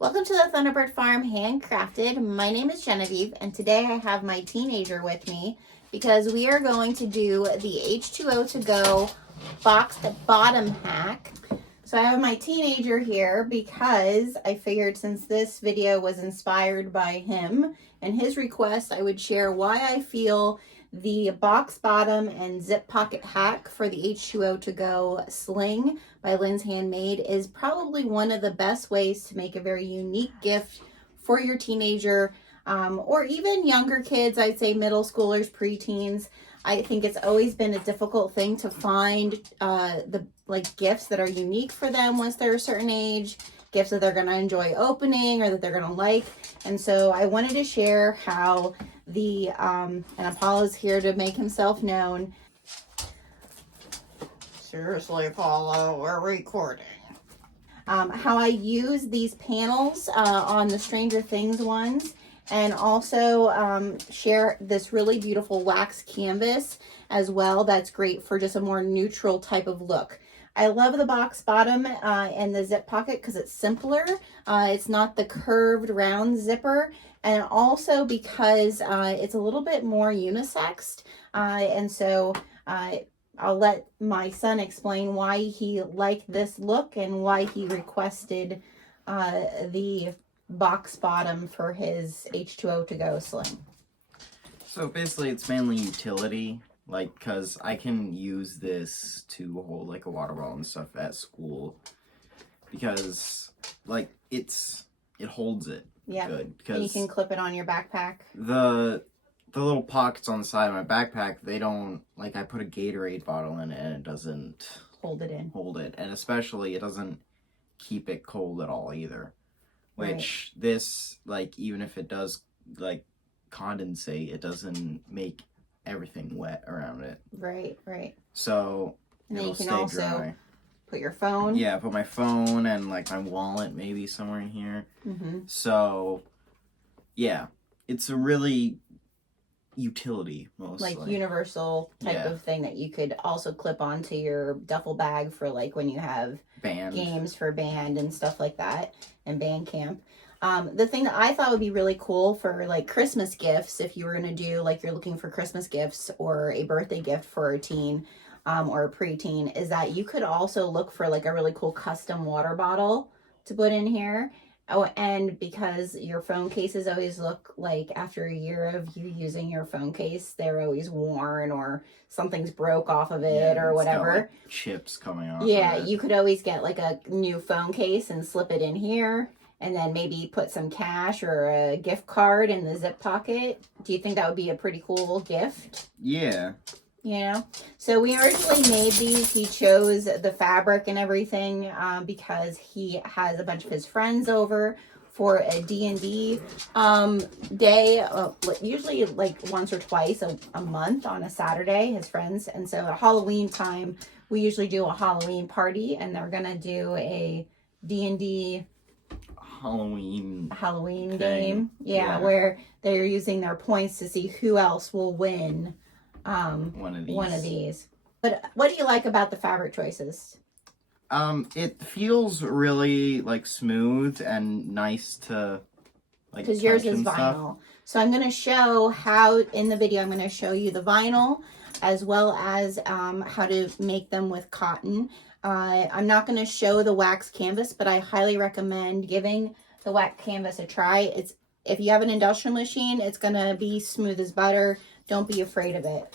Welcome to the Thunderbird Farm Handcrafted. My name is Genevieve, and today I have my teenager with me because we are going to do the H2O2GO boxed bottom hack. So I have my teenager here because I figured since this video was inspired by him and his request, I would share why I feel the box bottom and zip pocket hack for the H2O2GO Sling by Linds Handmade is probably one of the best ways to make a very unique gift for your teenager or even younger kids. I'd say middle schoolers, preteens. I think it's always been a difficult thing to find the gifts that are unique for them once they're a certain age, gifts that they're going to enjoy opening or that they're going to like. And so I wanted to share how the and Apollo's here to make himself known. Seriously, Apollo, we're recording. How I use these panels on the Stranger Things ones, and also share this really beautiful wax canvas as well. That's great for just a more neutral type of look. I love the box bottom and the zip pocket because it's simpler. It's not the curved round zipper, and also because it's a little bit more unisexed. And so I'll let my son explain why he liked this look and why he requested the box bottom for his H2O2GO Sling. So basically it's mainly utility, because I can use this to hold like a water bottle and stuff at school, because it holds it good. Because and you can clip it on your backpack. The little pockets on the side of my backpack, they don't, I put a Gatorade bottle in it and it doesn't hold it, and especially it doesn't keep it cold at all either. Which right. This, even if it does, condensate, it doesn't make everything wet around it. Right. So, and then you can stay also dry. Put your phone. Yeah, put my phone and, my wallet maybe somewhere in here. Mm-hmm. So, yeah, it's a really utility, mostly. Universal type of thing that you could also clip onto your duffel bag for when you have games for band and stuff like that, and band camp. The thing that I thought would be really cool for Christmas gifts, if you were going to do you're looking for Christmas gifts or a birthday gift for a teen or a preteen, is that you could also look for a really cool custom water bottle to put in here. Oh, and because your phone cases always look after a year of you using your phone case, they're always worn or something's broke off of it or whatever. Got, chips coming off. Yeah, of it. You could always get a new phone case and slip it in here, and then maybe put some cash or a gift card in the zip pocket. Do you think that would be a pretty cool gift? Yeah. So we originally made these. He chose the fabric and everything because he has a bunch of his friends over for a D&D day, usually once or twice a month on a Saturday, his friends. And so at Halloween time, we usually do a Halloween party, and they're going to do a D&D Halloween game. Yeah, where they're using their points to see who else will win one of these. But what do you like about the fabric choices? It feels really smooth and nice to because yours is vinyl. So I'm going to show how in the video I'm going to show you the vinyl as well as how to make them with cotton. I'm not going to show the wax canvas, but I highly recommend giving the wax canvas a try. If you have an industrial machine, it's going to be smooth as butter. Don't be afraid of it.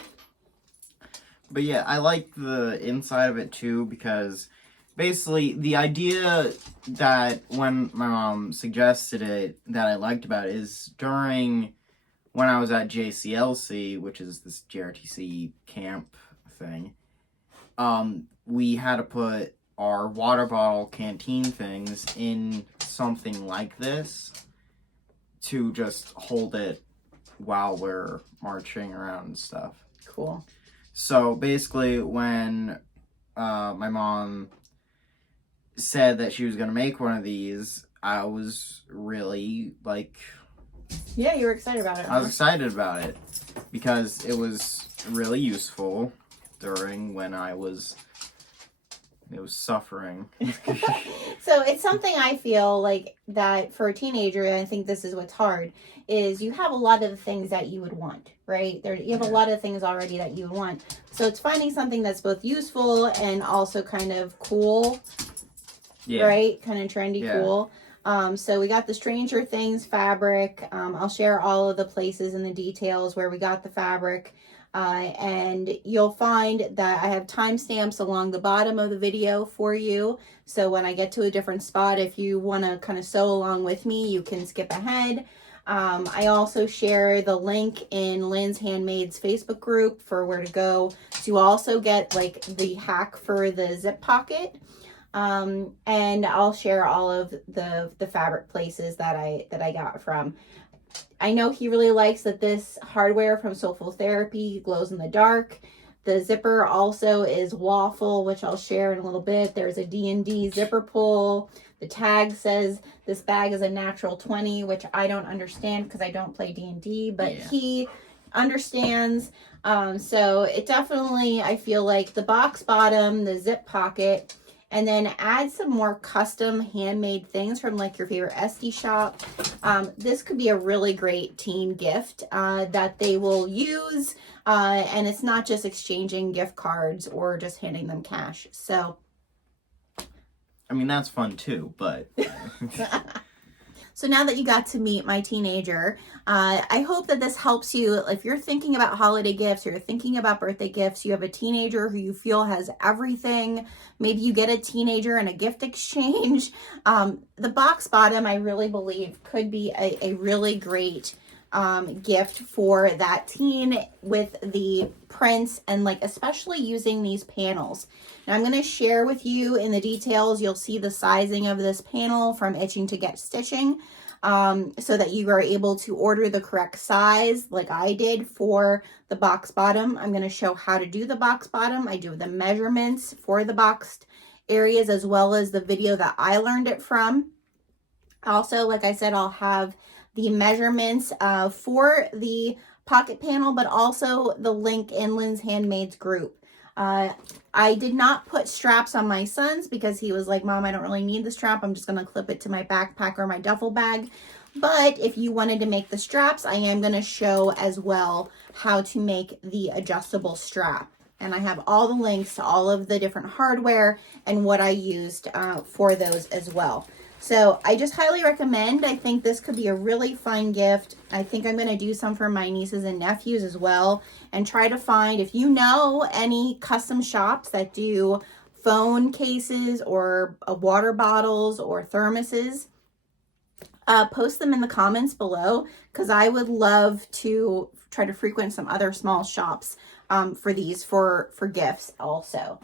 But yeah, I like the inside of it too, because basically the idea that when my mom suggested it that I liked about it is during when I was at JCLC, which is this JRTC camp thing, we had to put our water bottle canteen things in something like this to just hold it while we're marching around and stuff. Cool. So basically when my mom said that she was going to make one of these, I was really yeah, you were excited about it. I was excited about it because it was really useful during when I was It was suffering. So it's something I feel like that for a teenager, and I think this is what's hard, is you have a lot of the things that you would want, right? You have a lot of things already that you would want. So it's finding something that's both useful and also kind of cool, right? Kind of trendy, cool. So we got the Stranger Things fabric. I'll share all of the places and the details where we got the fabric. And you'll find that I have timestamps along the bottom of the video for you. So when I get to a different spot, if you want to kind of sew along with me, you can skip ahead. I also share the link in Linds Handmade's Facebook group for where to go to also get like the hack for the zip pocket. And I'll share all of the fabric places that I got from. I know he really likes that this hardware from Soulful Therapy glows in the dark. The zipper also is waffle, which I'll share in a little bit. There's a D&D zipper pull. The tag says this bag is a natural 20, which I don't understand because I don't play D&D, but he understands. So it definitely, I feel like the box bottom, the zip pocket, and then add some more custom handmade things from like your favorite Etsy shop. This could be a really great teen gift that they will use. And it's not just exchanging gift cards or just handing them cash. So, I mean, that's fun too, but... So now that you got to meet my teenager, I hope that this helps you. If you're thinking about holiday gifts or you're thinking about birthday gifts, you have a teenager who you feel has everything. Maybe you get a teenager in a gift exchange. The box bottom, I really believe, could be a really great gift for that teen with the prints and like especially using these panels. Now I'm going to share with you in the details. You'll see the sizing of this panel from Itchin to Get Stitching so that you are able to order the correct size like I did for the box bottom. I'm going to show how to do the box bottom. I do the measurements for the boxed areas as well as the video that I learned it from. Also, like I said, I'll have the measurements for the pocket panel, but also the link in Linds Handmade's group. I did not put straps on my son's because he was like, Mom, I don't really need the strap. I'm just going to clip it to my backpack or my duffel bag. But if you wanted to make the straps, I am going to show as well how to make the adjustable strap. And I have all the links to all of the different hardware and what I used for those as well. So I just highly recommend. I think this could be a really fun gift. I think I'm going to do some for my nieces and nephews as well and try to find, if you know any custom shops that do phone cases or water bottles or thermoses, post them in the comments below because I would love to try to frequent some other small shops for these for gifts also.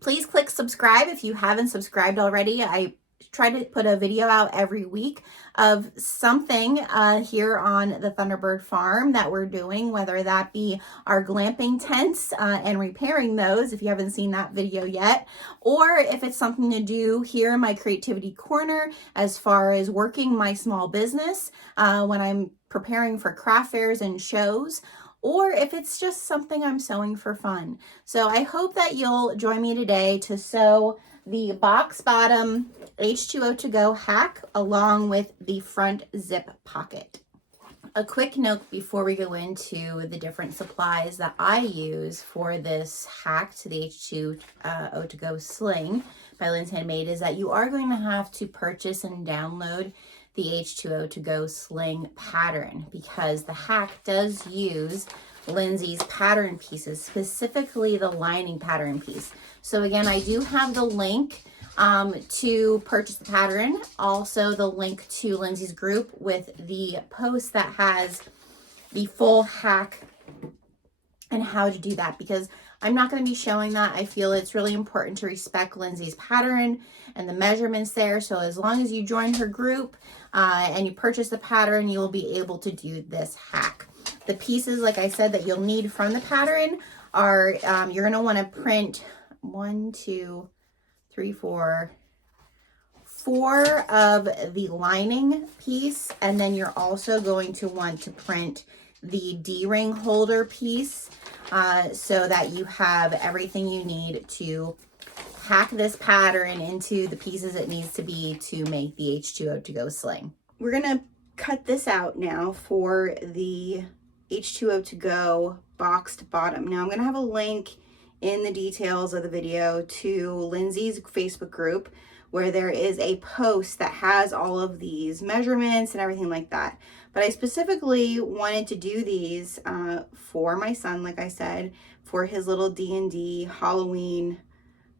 Please click subscribe if you haven't subscribed already. I try to put a video out every week of something here on the Thunderbird farm that we're doing, whether that be our glamping tents and repairing those if you haven't seen that video yet, or if it's something to do here in my creativity corner as far as working my small business when I'm preparing for craft fairs and shows, or if it's just something I'm sewing for fun. So I hope that you'll join me today to sew the box bottom H2O2GO hack along with the front zip pocket. A quick note before we go into the different supplies that I use for this hack to the H2O2GO Sling by Linds Handmade is that you are going to have to purchase and download the H2O2GO Sling pattern because the hack does use Lindsay's pattern pieces, specifically the lining pattern piece. So again, I do have the link to purchase the pattern, also the link to Lindsay's group with the post that has the full hack and how to do that, because I'm not going to be showing that. I feel it's really important to respect Lindsay's pattern and the measurements there. So as long as you join her group and you purchase the pattern, you will be able to do this hack. The pieces, like I said, that you'll need from the pattern are, you're going to want to print 4 of the lining piece, and then you're also going to want to print the D-ring holder piece so that you have everything you need to pack this pattern into the pieces it needs to be to make the H2O2GO Sling. We're gonna cut this out now for the H2O2GO boxed bottom. Now I'm gonna have a link in the details of the video to Lindsay's Facebook group, where there is a post that has all of these measurements and everything like that. But I specifically wanted to do these for my son, like I said, for his little D&D Halloween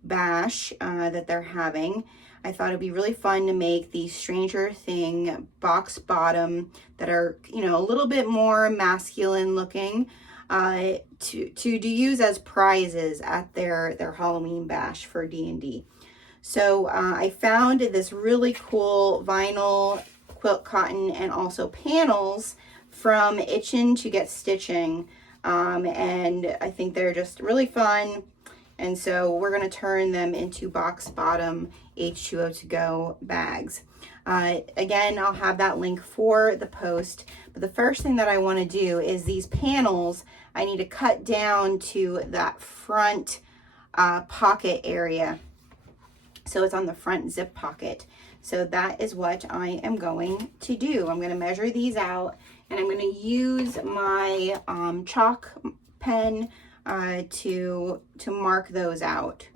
bash that they're having. I thought it'd be really fun to make these Stranger Thing box bottom that are, you know, a little bit more masculine looking to use as prizes at their Halloween bash for D&D. So I found this really cool vinyl quilt cotton and also panels from Itchin to Get Stitching, and I think they're just really fun. And so we're going to turn them into box bottom H2O2GO bags. Again, I'll have that link for the post. But the first thing that I want to do is these panels, I need to cut down to that front pocket area. So it's on the front zip pocket. So that is what I am going to do. I'm going to measure these out, and I'm going to use my chalk pen to mark those out.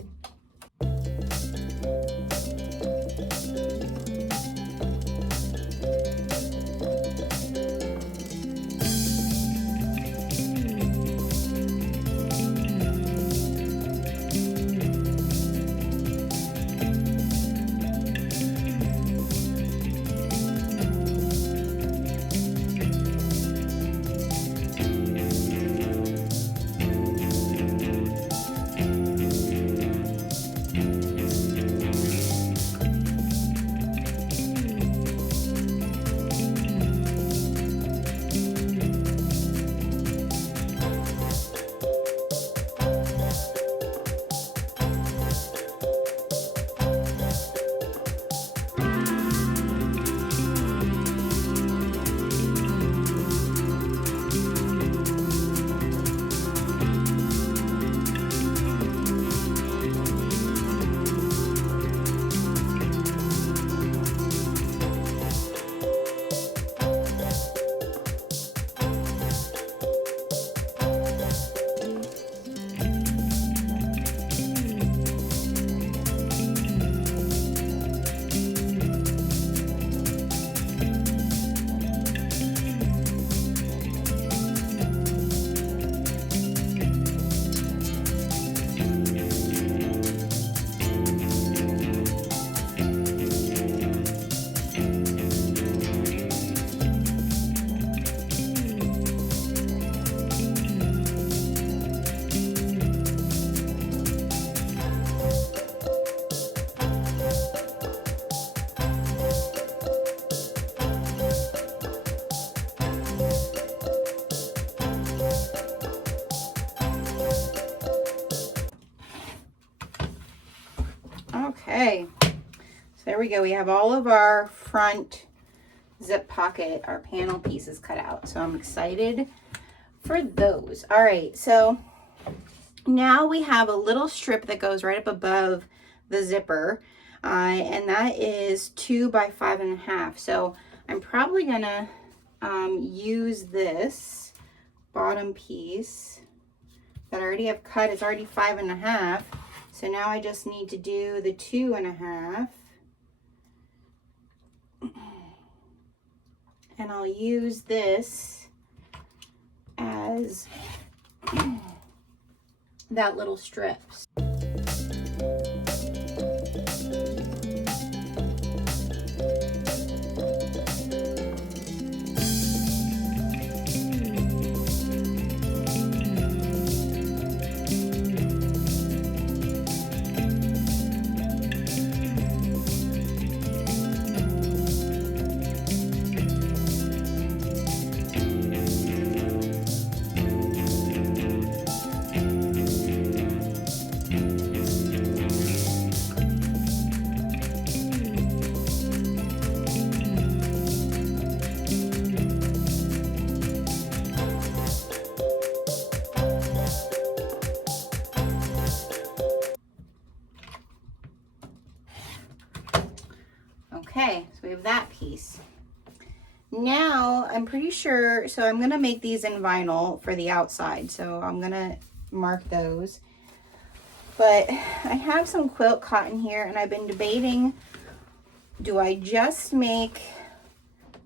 Okay, so there we go. We have all of our front zip pocket, our panel pieces cut out. So I'm excited for those. All right, so now we have a little strip that goes right up above the zipper, and that is 2 by 5.5. So I'm probably gonna use this bottom piece that I already have cut. It's already 5.5. So now I just need to do the 2.5. And I'll use this as that little strip. that piece. Now, I'm pretty sure, so I'm gonna make these in vinyl for the outside, so I'm gonna mark those. But I have some quilt cotton here, and I've been debating, do I just make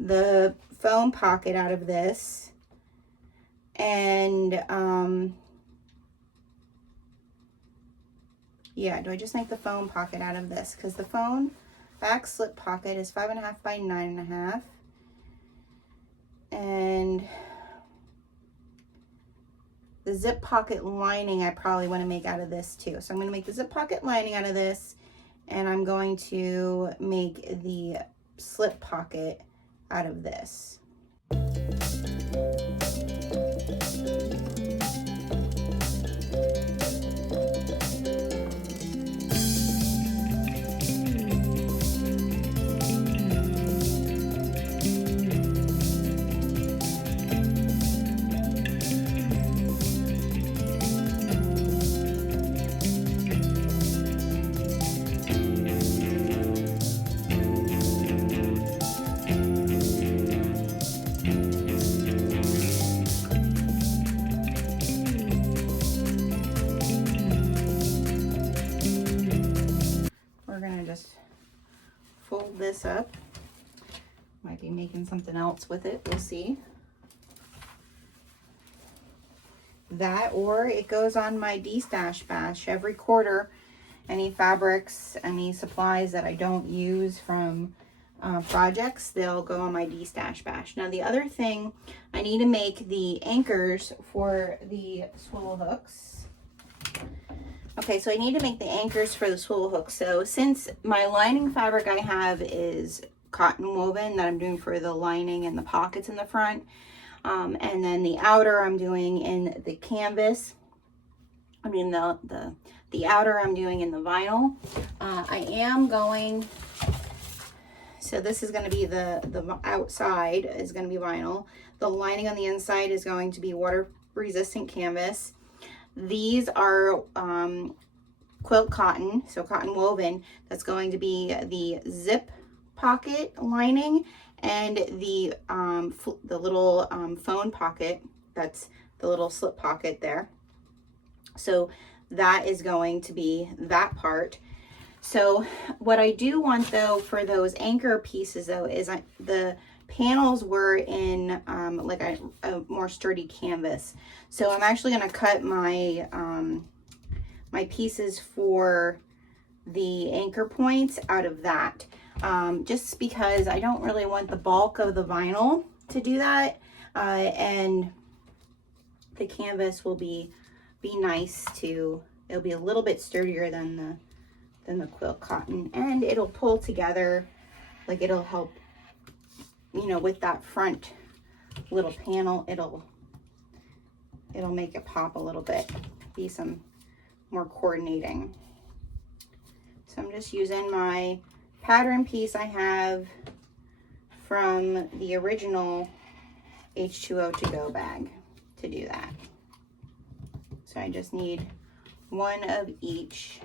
the foam pocket out of this? And, yeah, do I just make the foam pocket out of this? Because the foam back slip pocket is 5.5 by 9.5. And the zip pocket lining I probably want to make out of this too. So I'm going to make the zip pocket lining out of this, and I'm going to make the slip pocket out of this. Fold this up. Might be making something else with it, we'll see. That, or it goes on my D-stash bash every quarter. Any fabrics, any supplies that I don't use from projects, they'll go on my D-stash bash. Now the other thing, I need to make the anchors for the swivel hooks. Okay, so I need to make the anchors for the swivel hook. So since my lining fabric I have is cotton woven that I'm doing for the lining and the pockets in the front, and then the outer I'm doing in the canvas, I mean the outer I'm doing in the vinyl. I am going, so this is going to be the outside is going to be vinyl. The lining on the inside is going to be water resistant canvas. These are quilt cotton, so cotton woven. That's going to be the zip pocket lining and the little phone pocket. That's the little slip pocket there. So that is going to be that part. So what I do want though for those anchor pieces though is the panels were in like a more sturdy canvas. So I'm actually going to cut my my pieces for the anchor points out of that, just because I don't really want the bulk of the vinyl to do that, and the canvas will be nice to, it'll be a little bit sturdier than the quilt cotton, and it'll pull together, like it'll help, you know, with that front little panel, it'll make it pop a little bit, be some more coordinating. So I'm just using my pattern piece I have from the original H2O2GO bag to do that. So I just need one of each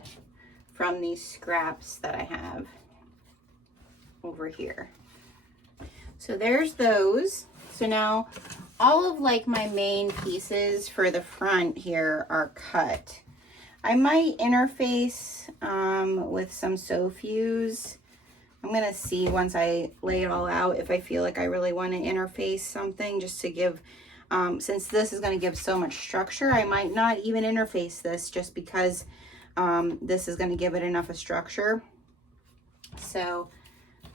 from these scraps that I have over here. So there's those. So now all of like my main pieces for the front here are cut. I might interface with some sew fuse. I'm gonna see once I lay it all out if I feel like I really want to interface something, just to give, since this is going to give so much structure, I might not even interface this just because this is going to give it enough of structure. So,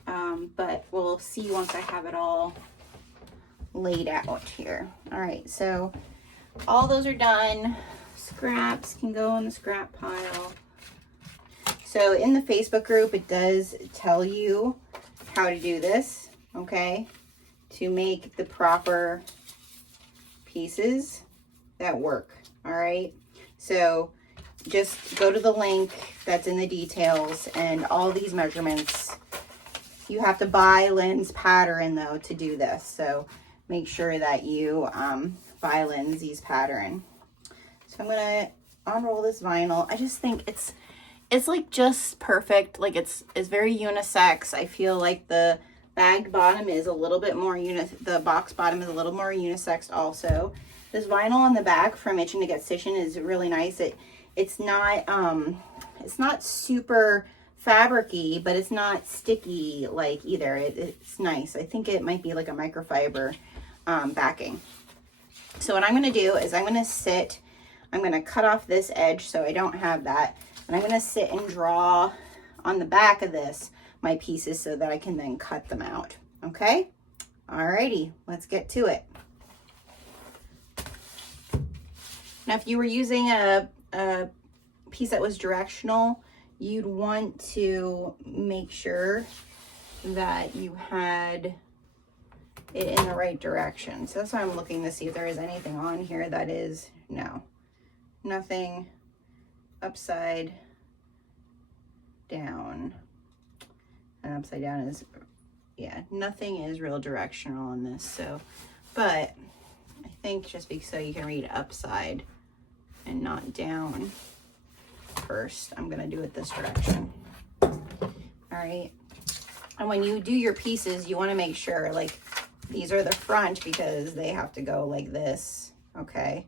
but we'll see once I have it all laid out here. All right, so all those are done. Scraps can go in the scrap pile. So in the Facebook group, it does tell you how to do this, okay, to make the proper pieces that work. All right, so just go to the link that's in the details, and all these measurements, you have to buy Linds pattern though to do this, so make sure that you buy Lindsay's pattern. So I'm gonna unroll this vinyl. I just think it's like just perfect. Like it's very unisex. I feel like the bagged bottom is a little bit more the box bottom is a little more unisex also. This vinyl on the back from Itchin to Get Stitchin is really nice. It's not super fabricy, but it's not sticky like either. It's nice. I think it might be like a microfiber backing. So what I'm going to do is I'm going to cut off this edge so I don't have that, and I'm going to sit and draw on the back of this my pieces so that I can then cut them out. Okay? Alrighty, let's get to it. Now if you were using a piece that was directional, you'd want to make sure that you had it in the right direction. So that's why I'm looking to see if there is anything on here that is, no, nothing upside down. And upside down is, yeah, nothing is real directional on this. So, but I think just so you can read upside and not down first, I'm gonna do it this direction. All right. And when you do your pieces, you wanna make sure, like, these are the front because they have to go like this, okay?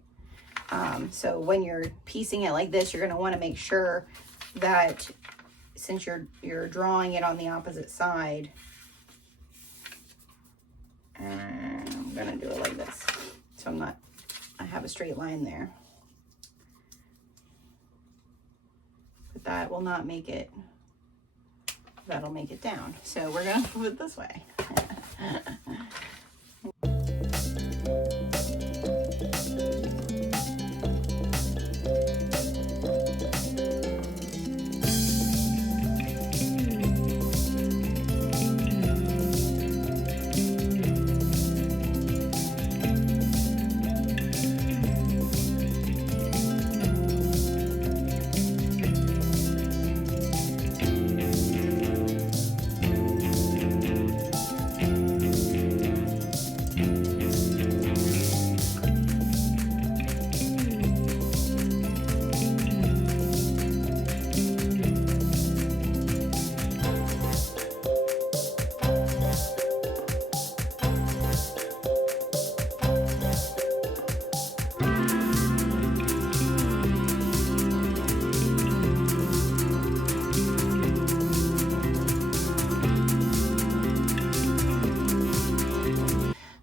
So when you're piecing it like this, you're gonna wanna make sure that since you're drawing it on the opposite side, and I'm gonna do it like this. So I have a straight line there. But that will not make it, that'll make it down. So we're gonna move it this way.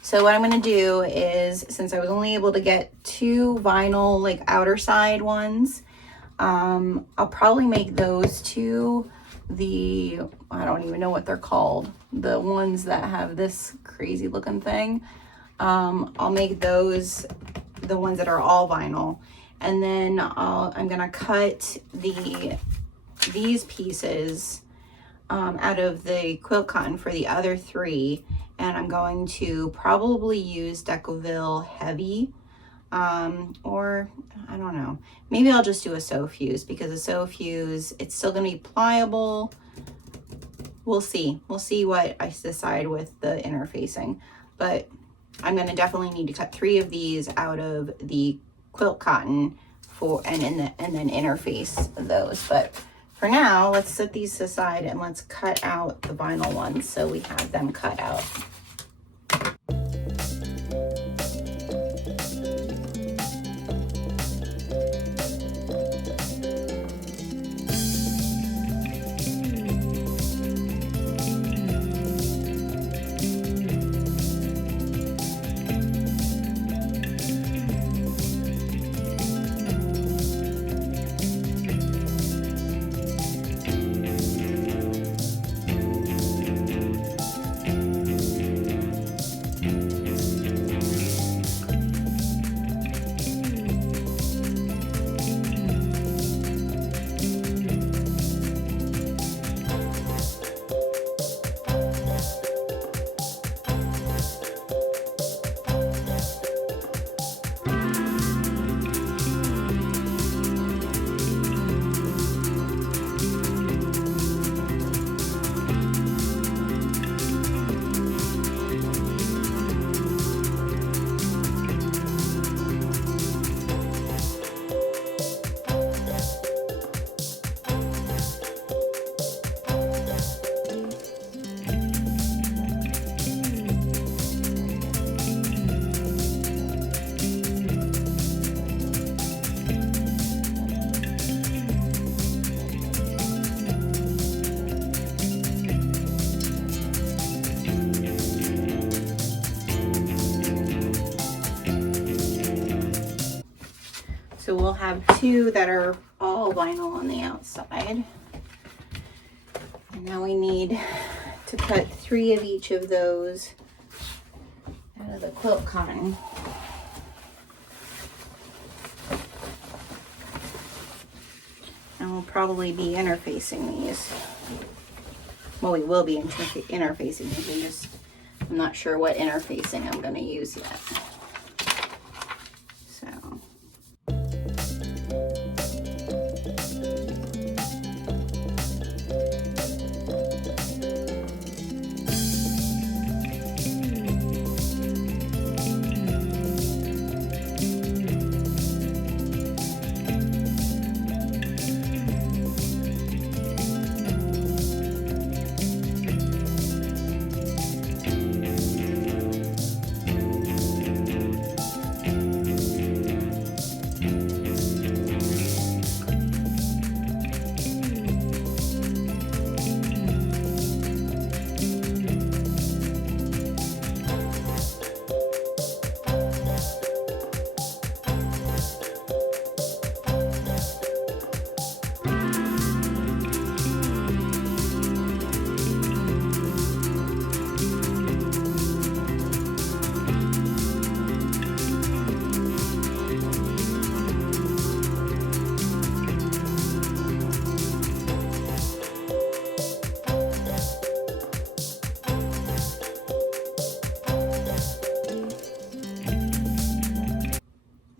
So what I'm going to do is, since I was only able to get 2 vinyl, like outer side ones, I'll probably make those 2 I don't even know what they're called, the ones that have this crazy looking thing. I'll make those the ones that are all vinyl, and then I'm going to cut these pieces out of the quilt cotton for the other 3. And I'm going to probably use Decoville Heavy, or I don't know. Maybe I'll just do a sew fuse because a sew fuse, it's still gonna be pliable. We'll see. We'll see what I decide with the interfacing. But I'm gonna definitely need to cut 3 of these out of the quilt cotton and then interface those. But for now, let's set these aside and let's cut out the vinyl ones so we have them cut out. So we'll have 2 that are all vinyl on the outside. And now we need to cut 3 of each of those out of the quilt cotton. And we'll probably be interfacing these. Well, we will be interfacing these. I'm not sure what interfacing I'm going to use yet. So.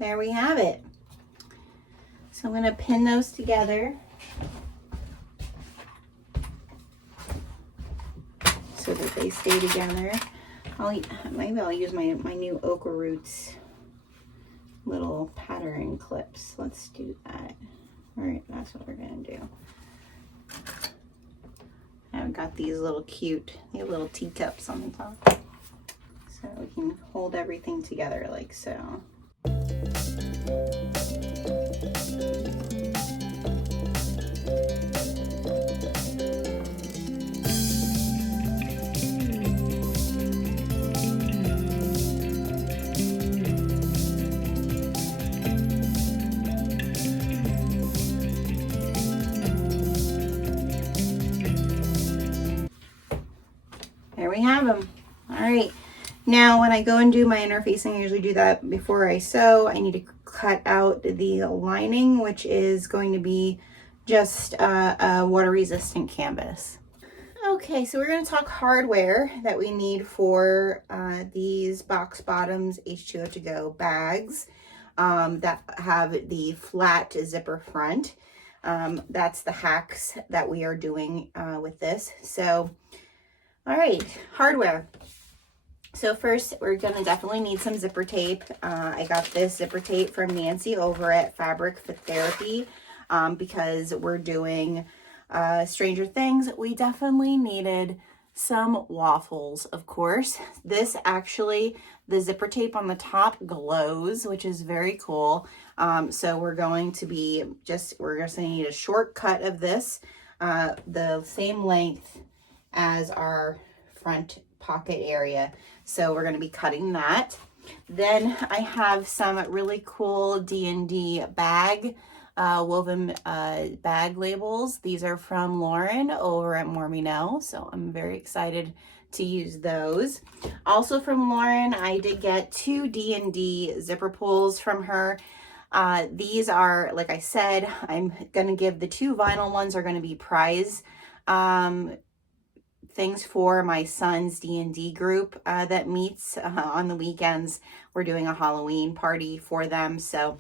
There we have it. So I'm going to pin those together so that they stay together. Maybe I'll use my new Ochre Roots little pattern clips. Let's do that. All right, that's what we're going to do. I've got these little cute, little teacups on the top. So we can hold everything together like so. There we have them. All right. Now, when I go and do my interfacing, I usually do that before I sew. I need to cut out the lining, which is going to be just a water-resistant canvas. Okay, so we're going to talk hardware that we need for these box bottoms H2O2GO bags that have the flat zipper front. That's the hacks that we are doing with this. So, all right, hardware. So first, we're going to definitely need some zipper tape. I got this zipper tape from Nancy over at Fabric for Therapy because we're doing Stranger Things. We definitely needed some waffles, of course. This actually, the zipper tape on the top glows, which is very cool. So we're going to be we're just going to need a short cut of this, the same length as our front pocket area. So we're going to be cutting that. Then I have some really cool D&D bag, woven bag labels. These are from Lauren over at Morminell. So I'm very excited to use those. Also from Lauren, I did get 2 D&D zipper pulls from her. These are, like I said, I'm going to give the 2 vinyl ones are going to be prize things for my son's D&D group that meets on the weekends. We're doing a Halloween party for them. So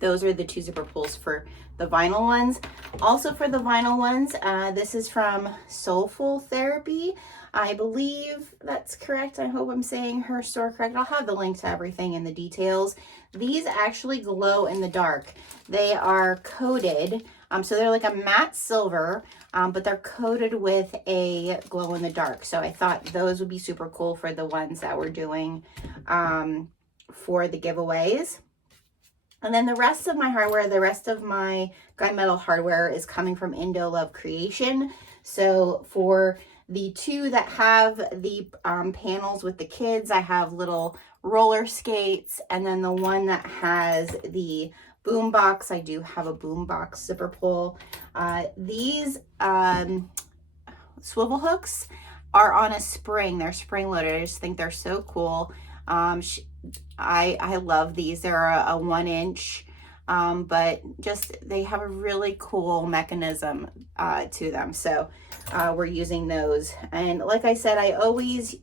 those are the 2 zipper pulls for the vinyl ones. Also for the vinyl ones, this is from Soulful Therapy. I believe that's correct. I hope I'm saying her store correct. I'll have the link to everything in the details. These actually glow in the dark. They are coated. So they're like a matte silver, but they're coated with a glow in the dark. So I thought those would be super cool for the ones that we're doing for the giveaways. And then the rest of my hardware, the rest of my gunmetal hardware is coming from Indo Love Creation. So for the 2 that have the panels with the kids, I have little roller skates, and then the one that has the boom box. I do have a boom box zipper pull. These swivel hooks are on a spring. They're spring loaded. I just think they're so cool. I love these. They're a 1 inch, but just they have a really cool mechanism to them. So we're using those. And like I said, I always,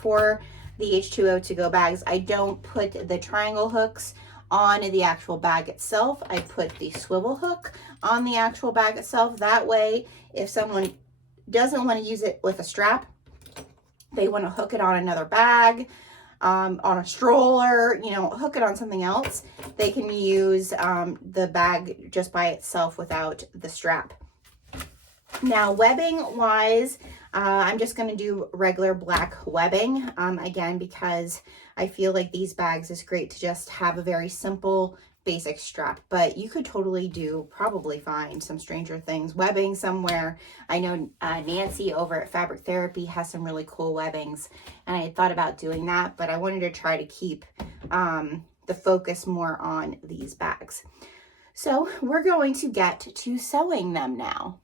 for the H2O2GO bags, I don't put the triangle hooks on the actual bag itself. I put the swivel hook on the actual bag itself. That way, if someone doesn't want to use it with a strap, they want to hook it on another bag, on a stroller, you know, hook it on something else, they can use the bag just by itself without the strap. Now, webbing wise, I'm just going to do regular black webbing, again, because I feel like these bags is great to just have a very simple basic strap, but you could totally probably find some Stranger Things webbing somewhere. I know Nancy over at Fabric Therapy has some really cool webbings, and I had thought about doing that, but I wanted to try to keep the focus more on these bags. So we're going to get to sewing them now.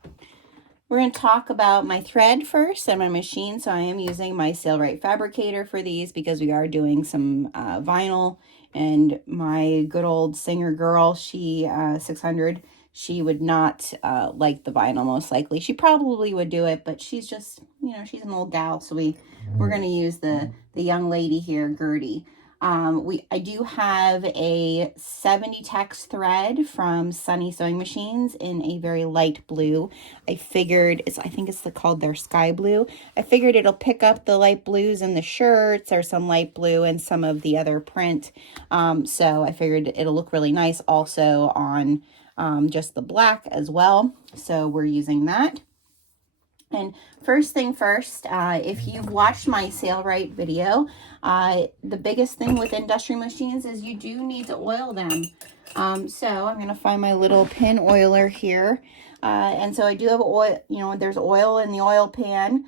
We're going to talk about my thread first and my machine. So I am using my Sailrite Fabricator for these because we are doing some vinyl. And my good old Singer girl, she 600, she would not like the vinyl most likely. She probably would do it, but she's just, you know, she's an old gal. So we're going to use the young lady here, Gertie. I do have a 70 tex thread from Sunny Sewing Machines in a very light blue. I figured, I think it's called their sky blue. I figured it'll pick up the light blues in the shirts or some light blue and some of the other print. So I figured it'll look really nice also on just the black as well. So we're using that. And first thing first, if you've watched my Sailrite video, the biggest thing with industrial machines is you do need to oil them. So I'm going to find my little pin oiler here. And so I do have oil, you know, there's oil in the oil pan,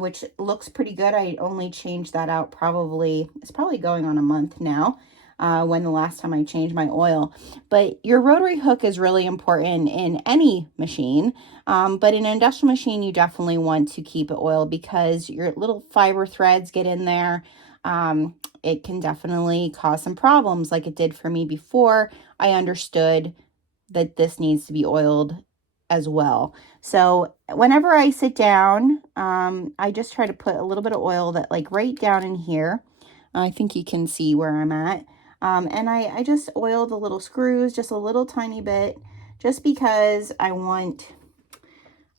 which looks pretty good. I only changed that out it's probably going on a month now. When the last time I changed my oil. But your rotary hook is really important in any machine, but in an industrial machine, you definitely want to keep it oiled because your little fiber threads get in there. It can definitely cause some problems like it did for me before I understood that this needs to be oiled as well. So whenever I sit down, I just try to put a little bit of oil that right down in here. I think you can see where I'm at. And I just oil the little screws just a little tiny bit, just because I want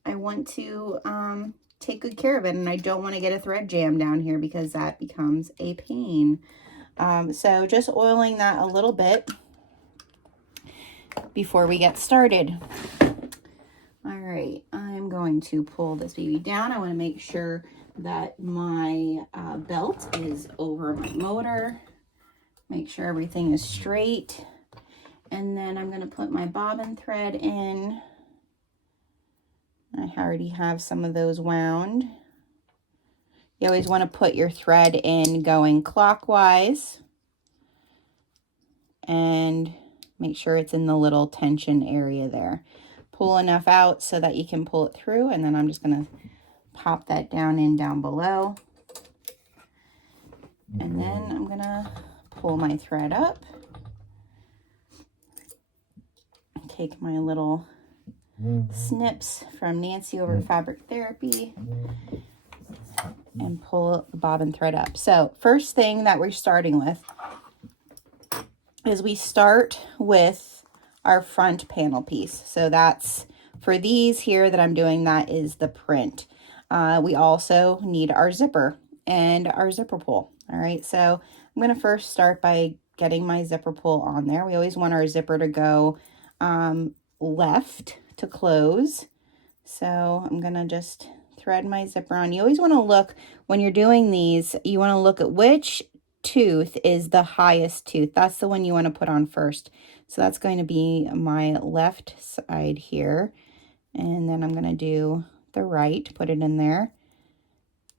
to take good care of it, and I don't want to get a thread jam down here because that becomes a pain. So just oiling that a little bit before we get started. All right, I'm going to pull this baby down. I want to make sure that my belt is over my motor. Make sure everything is straight. And then I'm going to put my bobbin thread in. I already have some of those wound. You always want to put your thread in going clockwise. And make sure it's in the little tension area there. Pull enough out so that you can pull it through. And then I'm just going to pop that down below. And then I'm going to pull my thread up, take my little snips from Nancy over Fabric Therapy and pull the bobbin thread up. So first thing that we're starting with is we start with our front panel piece. So that's for these here that I'm doing, that is the print. We also need our zipper and our zipper pull. All right, so I'm going to first start by getting my zipper pull on there. We always want our zipper to go left to close. So I'm going to just thread my zipper on. You always want to look, when you're doing these, you want to look at which tooth is the highest tooth. That's the one you want to put on first. So that's going to be my left side here. And then I'm going to do the right, put it in there.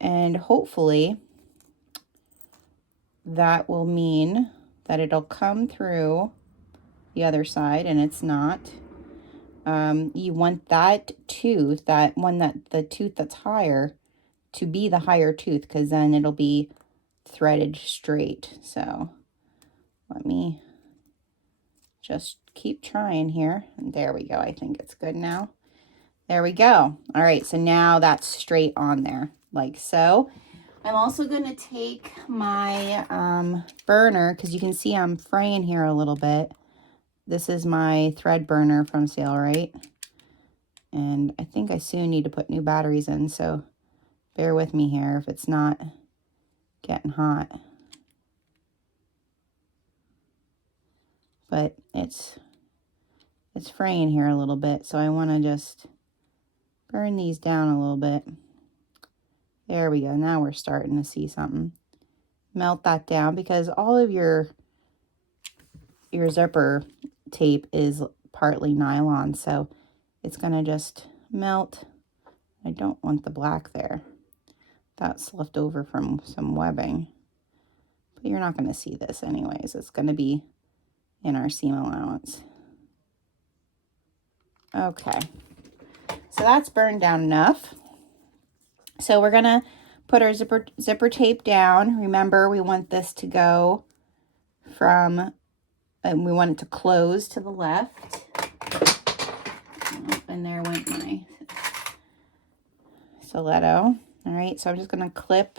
And hopefully that will mean that it'll come through the other side, and it's not. You want that tooth, the tooth that's higher, to be the higher tooth, because then it'll be threaded straight. So let me just keep trying here. And there we go. I think it's good now. There we go. All right, so now that's straight on there, like so. I'm also going to take my burner, because you can see I'm fraying here a little bit. This is my thread burner from Sailrite. And I think I soon need to put new batteries in, so bear with me here if it's not getting hot. But it's fraying here a little bit, so I want to just burn these down a little bit. There we go. Now we're starting to see something. Melt that down, because all of your zipper tape is partly nylon, so it's going to just melt. I don't want the black there. That's left over from some webbing. But you're not going to see this anyways. It's going to be in our seam allowance. Okay. So that's burned down enough. So we're going to put our zipper tape down. Remember, we want this to go from, we want it to close to the left. And there went my stiletto. All right, so I'm just going to clip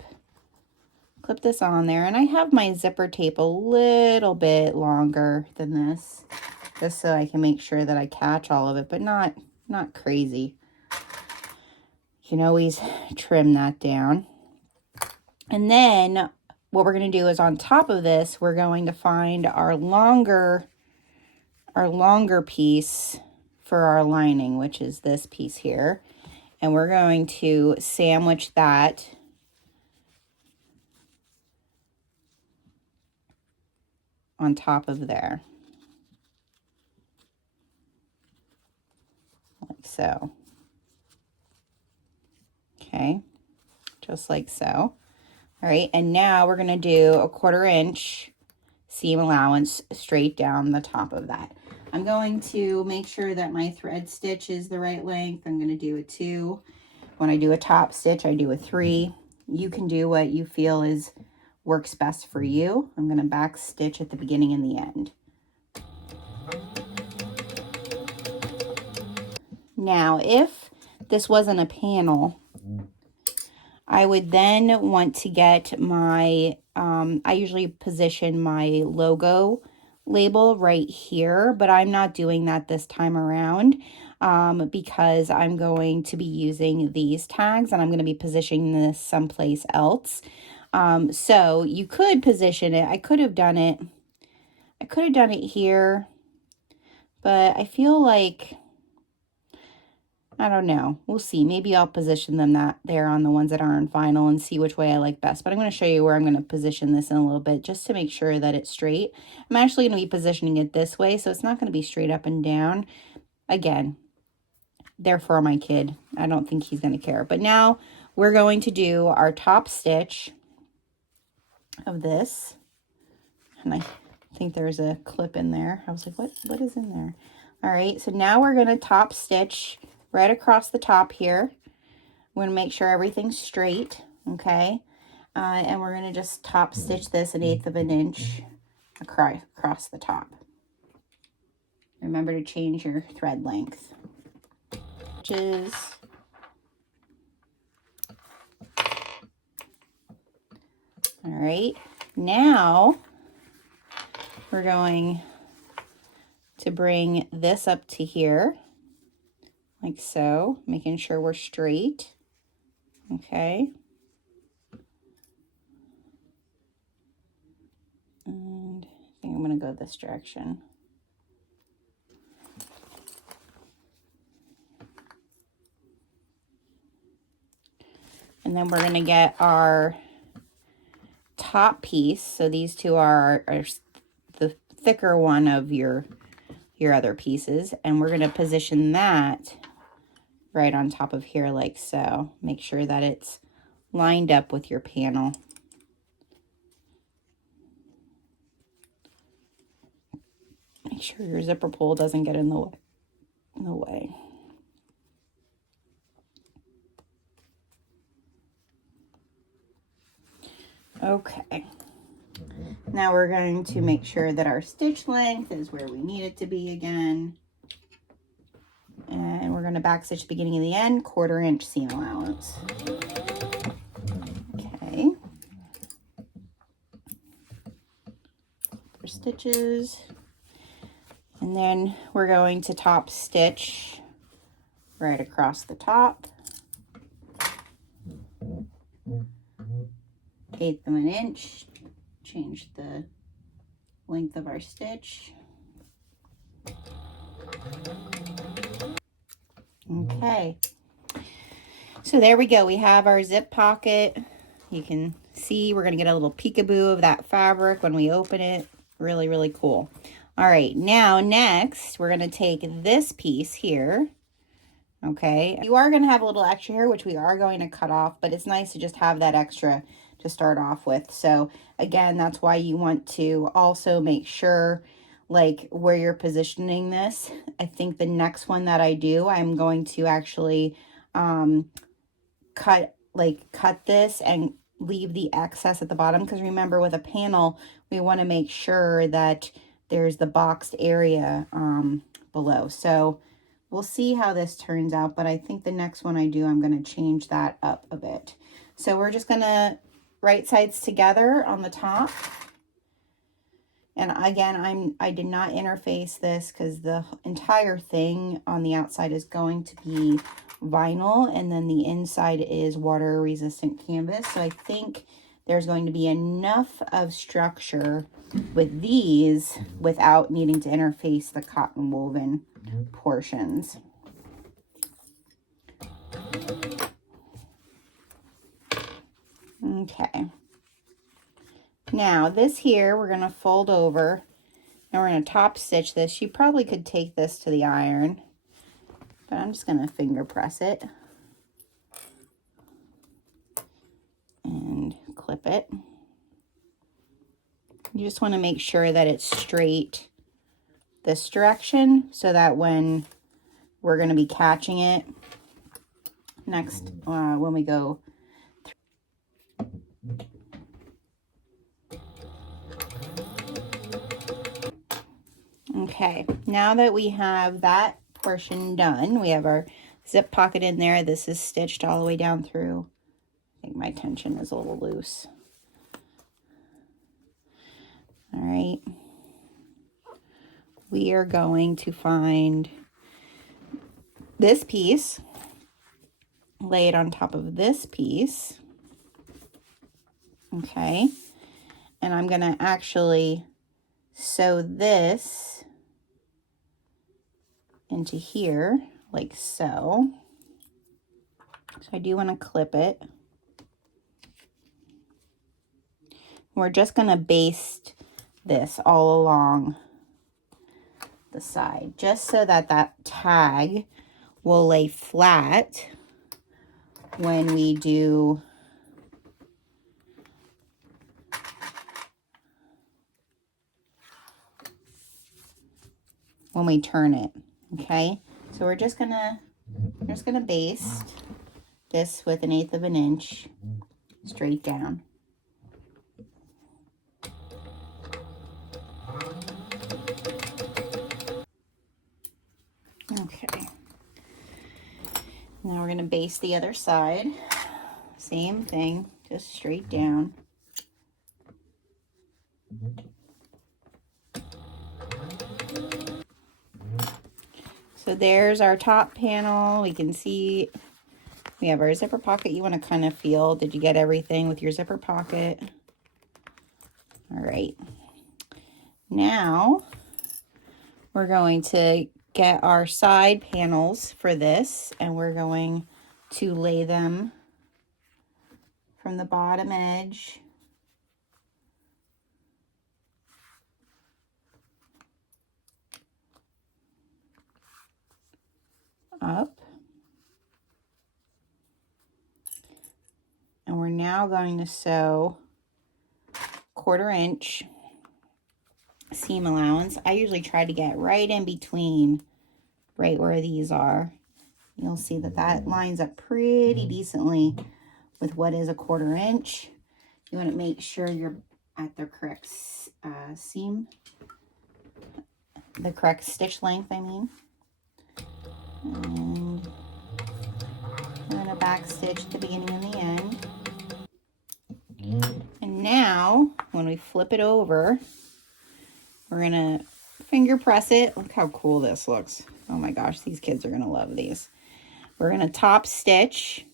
this on there. And I have my zipper tape a little bit longer than this, just so I can make sure that I catch all of it, but not crazy. You can always trim that down. And then what we're going to do is, on top of this, we're going to find our longer piece for our lining, which is this piece here. And we're going to sandwich that on top of there, like so. Okay, just like so. All right, and now we're going to do a 1/4 inch seam allowance straight down the top of that. I'm going to make sure that my thread stitch is the right length. I'm going to do a 2. When I do a top stitch, I do a 3. You can do what you feel works best for you. I'm going to back stitch at the beginning and the end. Now, if this wasn't a panel, I would then want to get my, I usually position my logo label right here, but I'm not doing that this time around because I'm going to be using these tags, and I'm going to be positioning this someplace else. So you could position it. I could have done it here, but I feel like, I don't know. We'll see. Maybe I'll position them there on the ones that aren't vinyl and see which way I like best. But I'm going to show you where I'm going to position this in a little bit, just to make sure that it's straight. I'm actually going to be positioning it this way, so it's not going to be straight up and down. Again, they're for my kid. I don't think he's going to care. But now we're going to do our top stitch of this. And I think there's a clip in there. I was like, what is in there? All right, so now we're going to top stitch right across the top here. We're going to make sure everything's straight, okay? And we're going to just top stitch this 1/8 of an inch across the top. Remember to change your thread length. All right, now we're going to bring this up to here, like so, making sure we're straight. Okay. And I think I'm going to go this direction. And then we're going to get our top piece. So these two are the thicker one of your other pieces. And we're going to position that right on top of here like so. Make sure that it's lined up with your panel. Make sure your zipper pull doesn't get in the way. Okay. Now we're going to make sure that our stitch length is where we need it to be again. And we're going to back stitch the beginning and the end, 1/4 inch seam allowance. Okay. For stitches. And then we're going to top stitch right across the top. 1/8 of an inch. Change the length of our stitch. Okay, so there we go. We have our zip pocket. You can see we're gonna get a little peekaboo of that fabric when we open it. Really, really cool. All right, now next we're gonna take this piece here. Okay, you are gonna have a little extra here, which we are going to cut off, but it's nice to just have that extra to start off with. So again, that's why you want to also make sure like where you're positioning this. I think the next one that I do, I'm going to actually cut this and leave the excess at the bottom, because remember with a panel we want to make sure that there's the boxed area below. So we'll see how this turns out, but I think the next one I do, I'm going to change that up a bit. So we're just going to right sides together on the top. And again, I did not interface this because the entire thing on the outside is going to be vinyl, and then the inside is water resistant canvas. So I think there's going to be enough of structure with these without needing to interface the cotton woven portions. Okay. Now this here, we're going to fold over and we're going to top stitch this. You probably could take this to the iron, but I'm just going to finger press it and clip it. You just want to make sure that it's straight this direction so that when we're going to be catching it next, when we go Okay, now that we have that portion done, we have our zip pocket in there. This is stitched all the way down through. I think my tension is a little loose. All right. We are going to find this piece, lay it on top of this piece. Okay. And I'm going to actually sew this into here like so. So I do want to clip it. We're just going to baste this all along the side just so that that tag will lay flat when we do turn it. Okay, so we're just gonna baste this with 1/8 of an inch straight down. Okay, now we're gonna baste the other side. Same thing, just straight down. So there's our top panel. We can see we have our zipper pocket. You want to kind of feel, did you get everything with your zipper pocket? All right. Now we're going to get our side panels for this, and we're going to lay them from the bottom edge up. And we're now going to sew 1/4 inch seam allowance. I usually try to get right in between, right where these are. You'll see that that lines up pretty decently with what is a 1/4 inch. You want to make sure you're at the correct seam, the correct stitch length, I mean. And I'm going to back stitch the beginning and the end. And now, when we flip it over, we're going to finger press it. Look how cool this looks. Oh my gosh, these kids are going to love these. We're going to top stitch.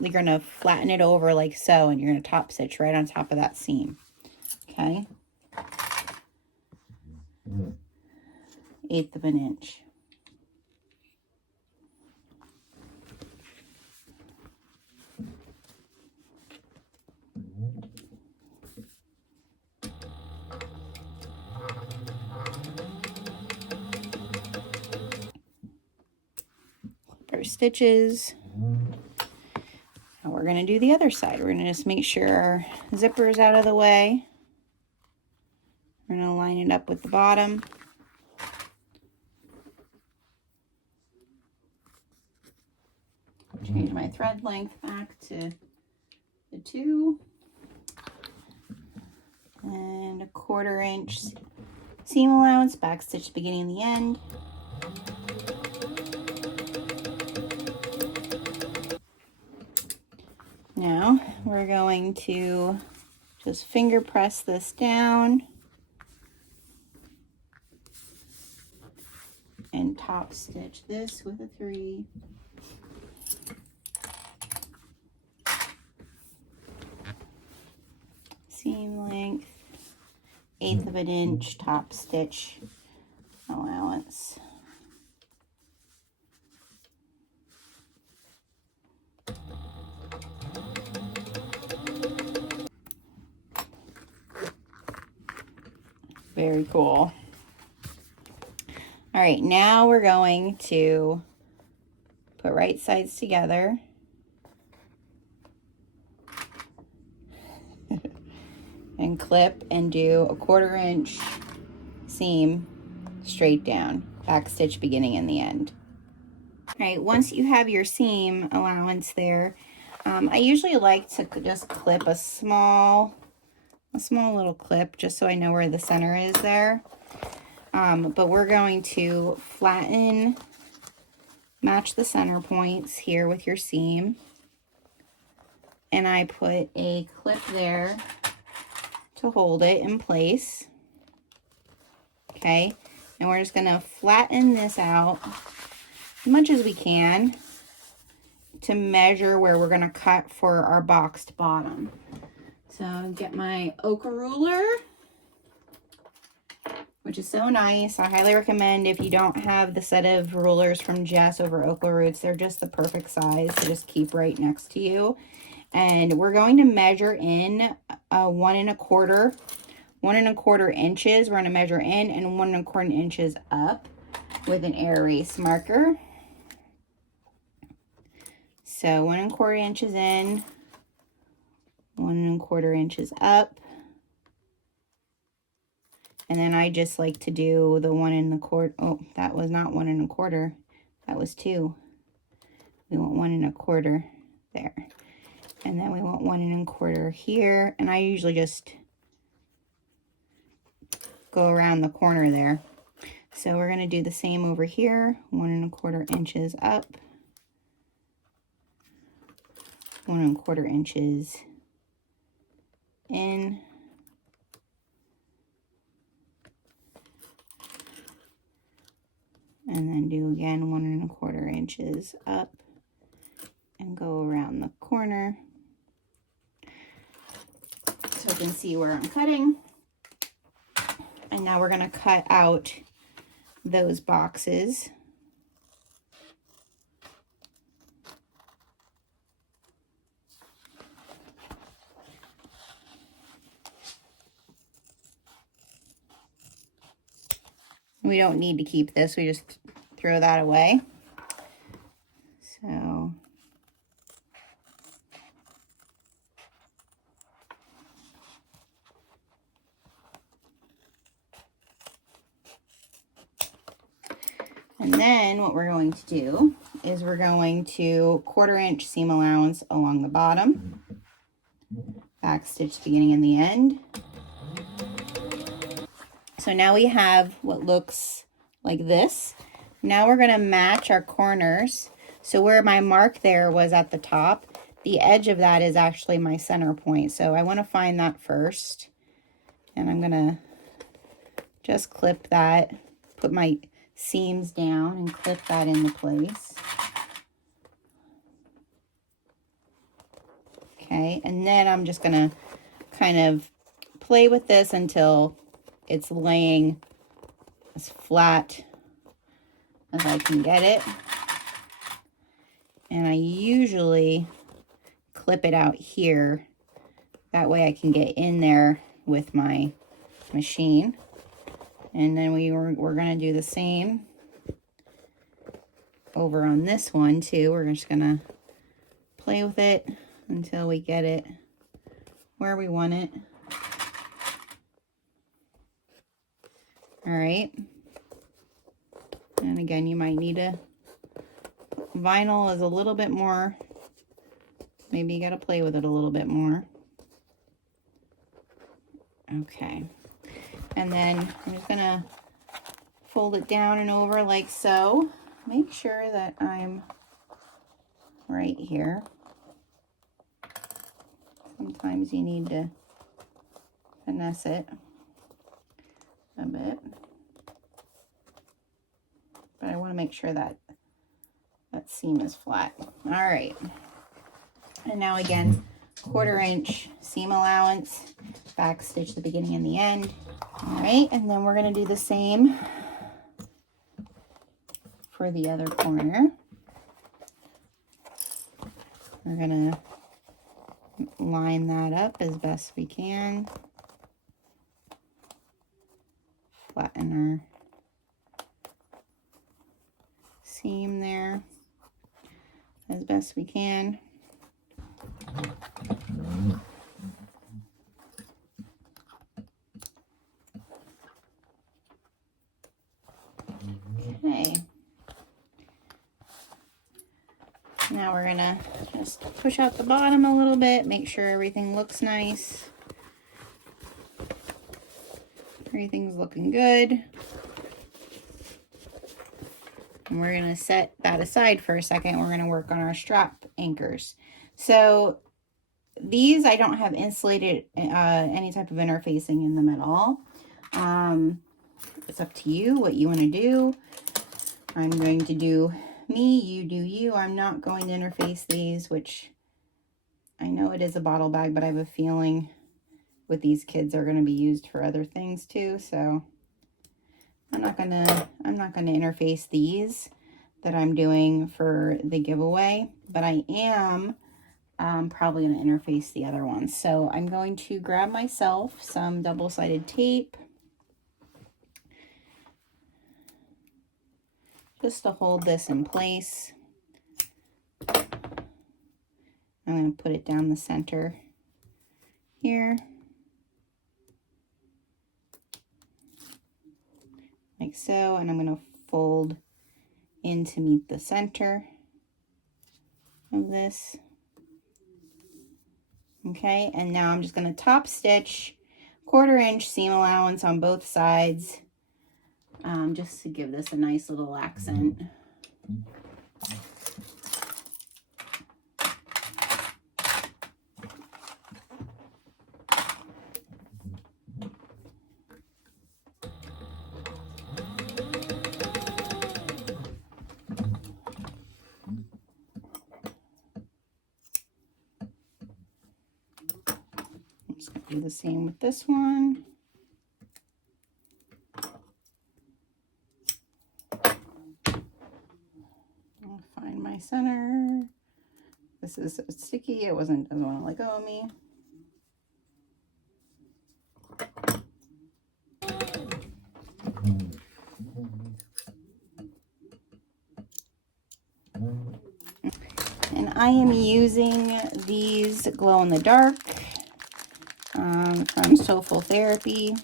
You're going to flatten it over like so, and you're going to top stitch right on top of that seam. Okay? 1/8 of an inch. Our stitches. Now we're going to do the other side. We're going to just make sure our zipper is out of the way. We're going to line it up with the bottom. Change my thread length back to the 2. And a 1/4 inch seam allowance, back stitch beginning and the end. Now we're going to just finger press this down and top stitch this with a 3. Seam length, 1/8 of an inch top stitch allowance. Very cool. All right, now we're going to put right sides together. And clip and do a 1/4 inch seam straight down, back stitch beginning and the end. All right, once you have your seam allowance there, I usually like to just clip a small little clip just so I know where the center is there. But we're going to flatten, match the center points here with your seam. And I put a clip there to hold it in place. Okay, and we're just gonna flatten this out as much as we can to measure where we're gonna cut for our boxed bottom. So get my ochre ruler, which is so nice. I highly recommend if you don't have the set of rulers from Jess over Ochre Roots, they're just the perfect size to just keep right next to you. And we're going to measure in 1 1/4 inches. We're going to measure in and 1 1/4 inches up with an air erase marker. So 1 1/4 inches in, 1 1/4 inches up. And then I just like to do the 1 1/4. Oh, that was not 1 1/4. That was 2. We want 1 1/4 there. And then we want 1 1/4 here. And I usually just go around the corner there. So we're going to do the same over here. 1 1/4 inches up. 1 1/4 inches in. And then do again 1 1/4 inches up and go around the corner. So you can see where I'm cutting. And now we're going to cut out those boxes. We don't need to keep this, we just throw that away. So And then what we're going to do is we're going to 1/4 inch seam allowance along the bottom, back stitch the beginning and the end. So now we have what looks like this. Now we're going to match our corners. So where my mark there was at the top, the edge of that is actually my center point. So I want to find that first. And I'm going to just clip that, put my seams down and clip that into place. Okay, and then I'm just going to kind of play with this until it's laying as flat as I can get it. And I usually clip it out here. That way I can get in there with my machine. And then we're going to do the same over on this one too. We're just going to play with it until we get it where we want it. All right. And again, you might need to, vinyl is a little bit more, maybe you got to play with it a little bit more. Okay. And then I'm just going to fold it down and over like so. Make sure that I'm right here. Sometimes you need to finesse it a bit. But I want to make sure that that seam is flat. All right. And now again, 1/4 inch seam allowance, back stitch the beginning and the end. All right, and then we're going to do the same for the other corner. We're going to line that up as best we can. Flatten our seam there as best we can. Okay. Now we're gonna just push out the bottom a little bit, make sure everything looks nice. Everything's looking good. And we're gonna set that aside for a second. We're gonna work on our strap anchors. So these, I don't have insulated any type of interfacing in them at all. It's up to you what you want to do. I'm going to do me, you do you. I'm not going to interface these, which I know it is a bottle bag, but I have a feeling with these kids are going to be used for other things too. So I'm not gonna interface these that I'm doing for the giveaway, but I am probably going to interface the other ones. So I'm going to grab myself some double-sided tape just to hold this in place. I'm going to put it down the center here, like so, and I'm going to fold in to meet the center of this. Okay, and now I'm just going to top stitch 1/4 inch seam allowance on both sides, just to give this a nice little accent. I'm just going to do the same with this one. I'll find my center. This is sticky. It doesn't want to let go of me. And I am using these glow in the dark from Soulful Therapy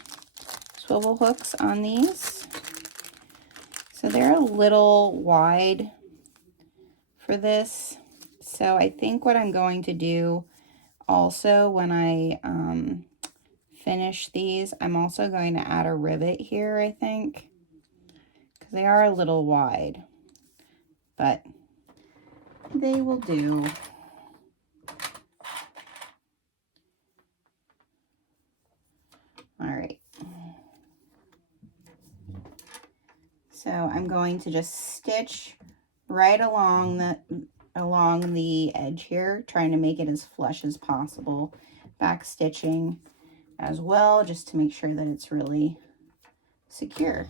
swivel hooks on these. So So they're a little wide for this. So I think what I'm going to do also when I finish these, I'm also going to add a rivet here, I think, because they are a little wide, but they will do. All right. So I'm going to just stitch right along the edge here, trying to make it as flush as possible. Back stitching as well, just to make sure that it's really secure.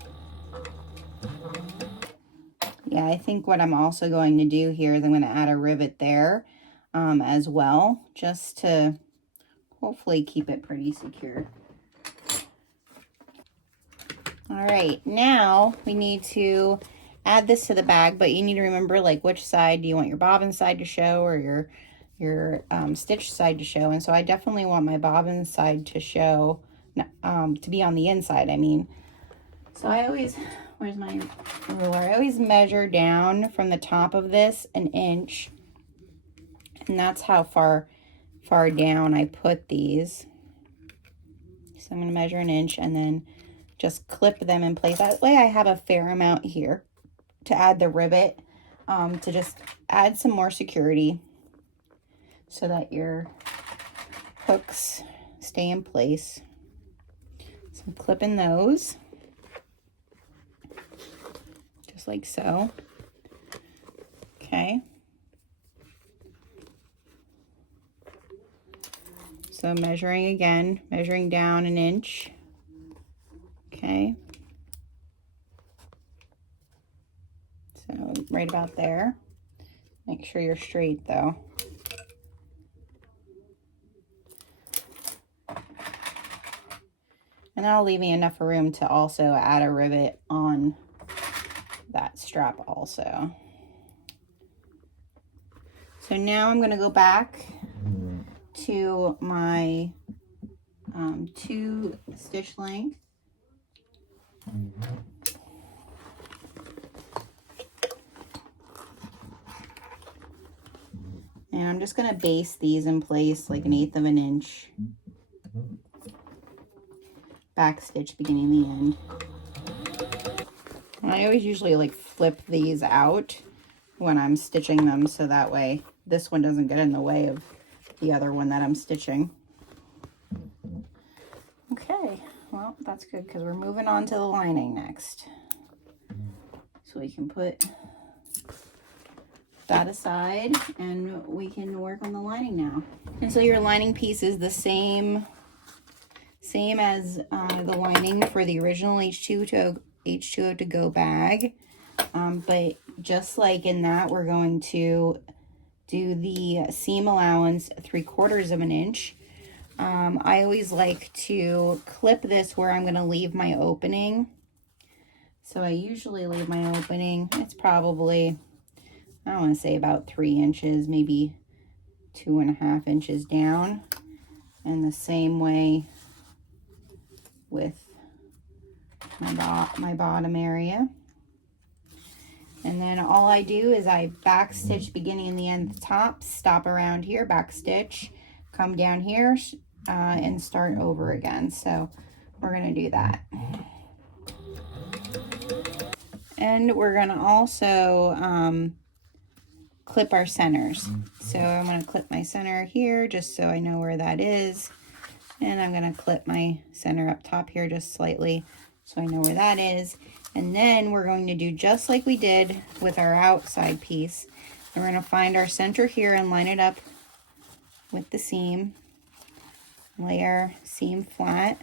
Yeah, I think what I'm also going to do here is I'm going to add a rivet there as well, just to hopefully keep it pretty secure. All right, now we need to add this to the bag, but you need to remember, like, which side do you want your bobbin side to show or your stitch side to show. And so I definitely want my bobbin side to show, to be on the inside, I mean. So I always, where's my ruler? I always measure down from the top of this 1 inch, and that's how far down I put these. So I'm going to measure 1 inch and then just clip them in place. That way I have a fair amount here to add the rivet, to just add some more security so that your hooks stay in place. So I'm clipping those just like so. Okay. So measuring again, measuring down 1 inch. Okay. So right about there. Make sure you're straight though. And that'll leave me enough room to also add a rivet on that strap also. So now I'm going to go back to my 2 stitch length. And I'm just going to base these in place like 1/8 of an inch. Back stitch beginning the end. And I always usually like flip these out when I'm stitching them, so that way this one doesn't get in the way of the other one that I'm stitching. Okay, well, that's good because we're moving on to the lining next. So we can put that aside and we can work on the lining now. And so your lining piece is the same as the lining for the original H2O2GO bag, but just like in that, we're going to do the seam allowance 3/4 of an inch. I always like to clip this where I'm going to leave my opening. So I usually leave my opening, it's probably, I don't want to say about 3 inches, maybe 2.5 inches down. And the same way with my bottom area. And then all I do is I back stitch beginning and the end at the top, stop around here, back stitch, come down here, and start over again. So we're going to do that. And we're going to also clip our centers. So I'm going to clip my center here just so I know where that is. And I'm going to clip my center up top here just slightly so I know where that is. And then we're going to do just like we did with our outside piece. We're going to find our center here and line it up with the seam. Lay our seam flat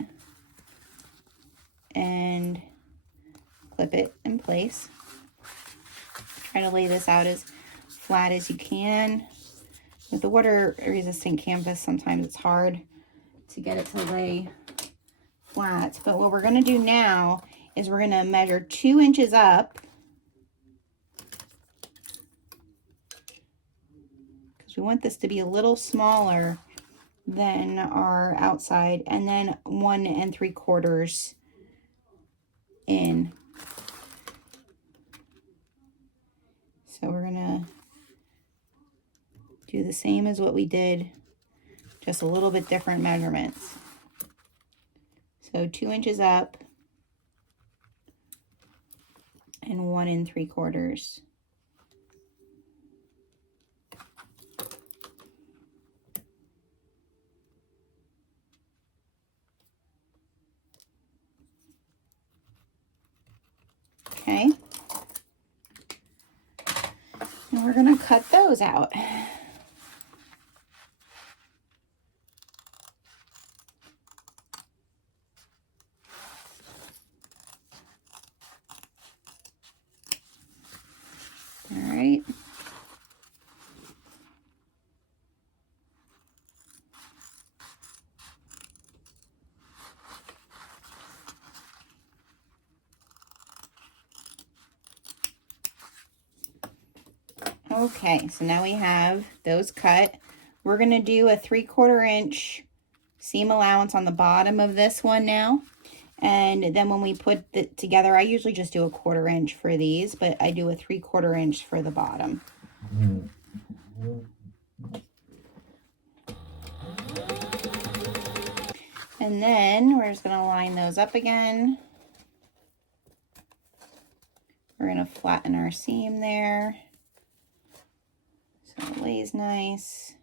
and clip it in place. Try to lay this out as flat as you can. With the water resistant canvas, sometimes it's hard to get it to lay flat. But what we're going to do now is we're going to measure 2 inches up, because we want this to be a little smaller than our outside, and then 1 3/4 in. So we're gonna do the same as what we did, just a little bit different measurements. So 2 inches up and 1 3/4. Okay. And we're gonna cut those out. All right. Okay, so now we have those cut. We're gonna do a 3/4 inch seam allowance on the bottom of this one now. And then when we put it together, I usually just do a 1/4 inch for these, but I do a 3/4 inch for the bottom. And then we're just gonna line those up again. We're gonna flatten our seam there, so it lays nice.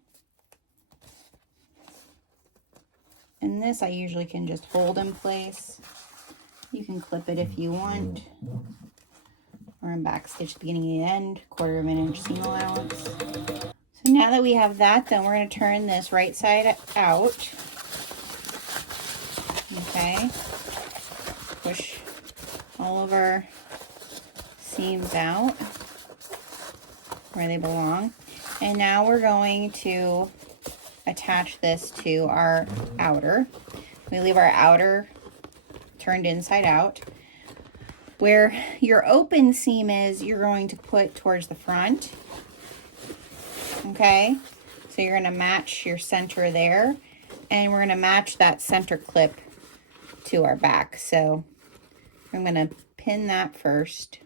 And this I usually can just hold in place. You can clip it if you want, or back stitch the beginning and the end, 1/4 inch seam allowance. So now that we have that, then we're going to turn this right side out. Okay, push all of our seams out where they belong. And now we're going to attach this to our outer. We leave our outer turned inside out. Where your open seam is, you're going to put towards the front. Okay, so you're going to match your center there, and we're going to match that center clip to our back. So I'm going to pin that first,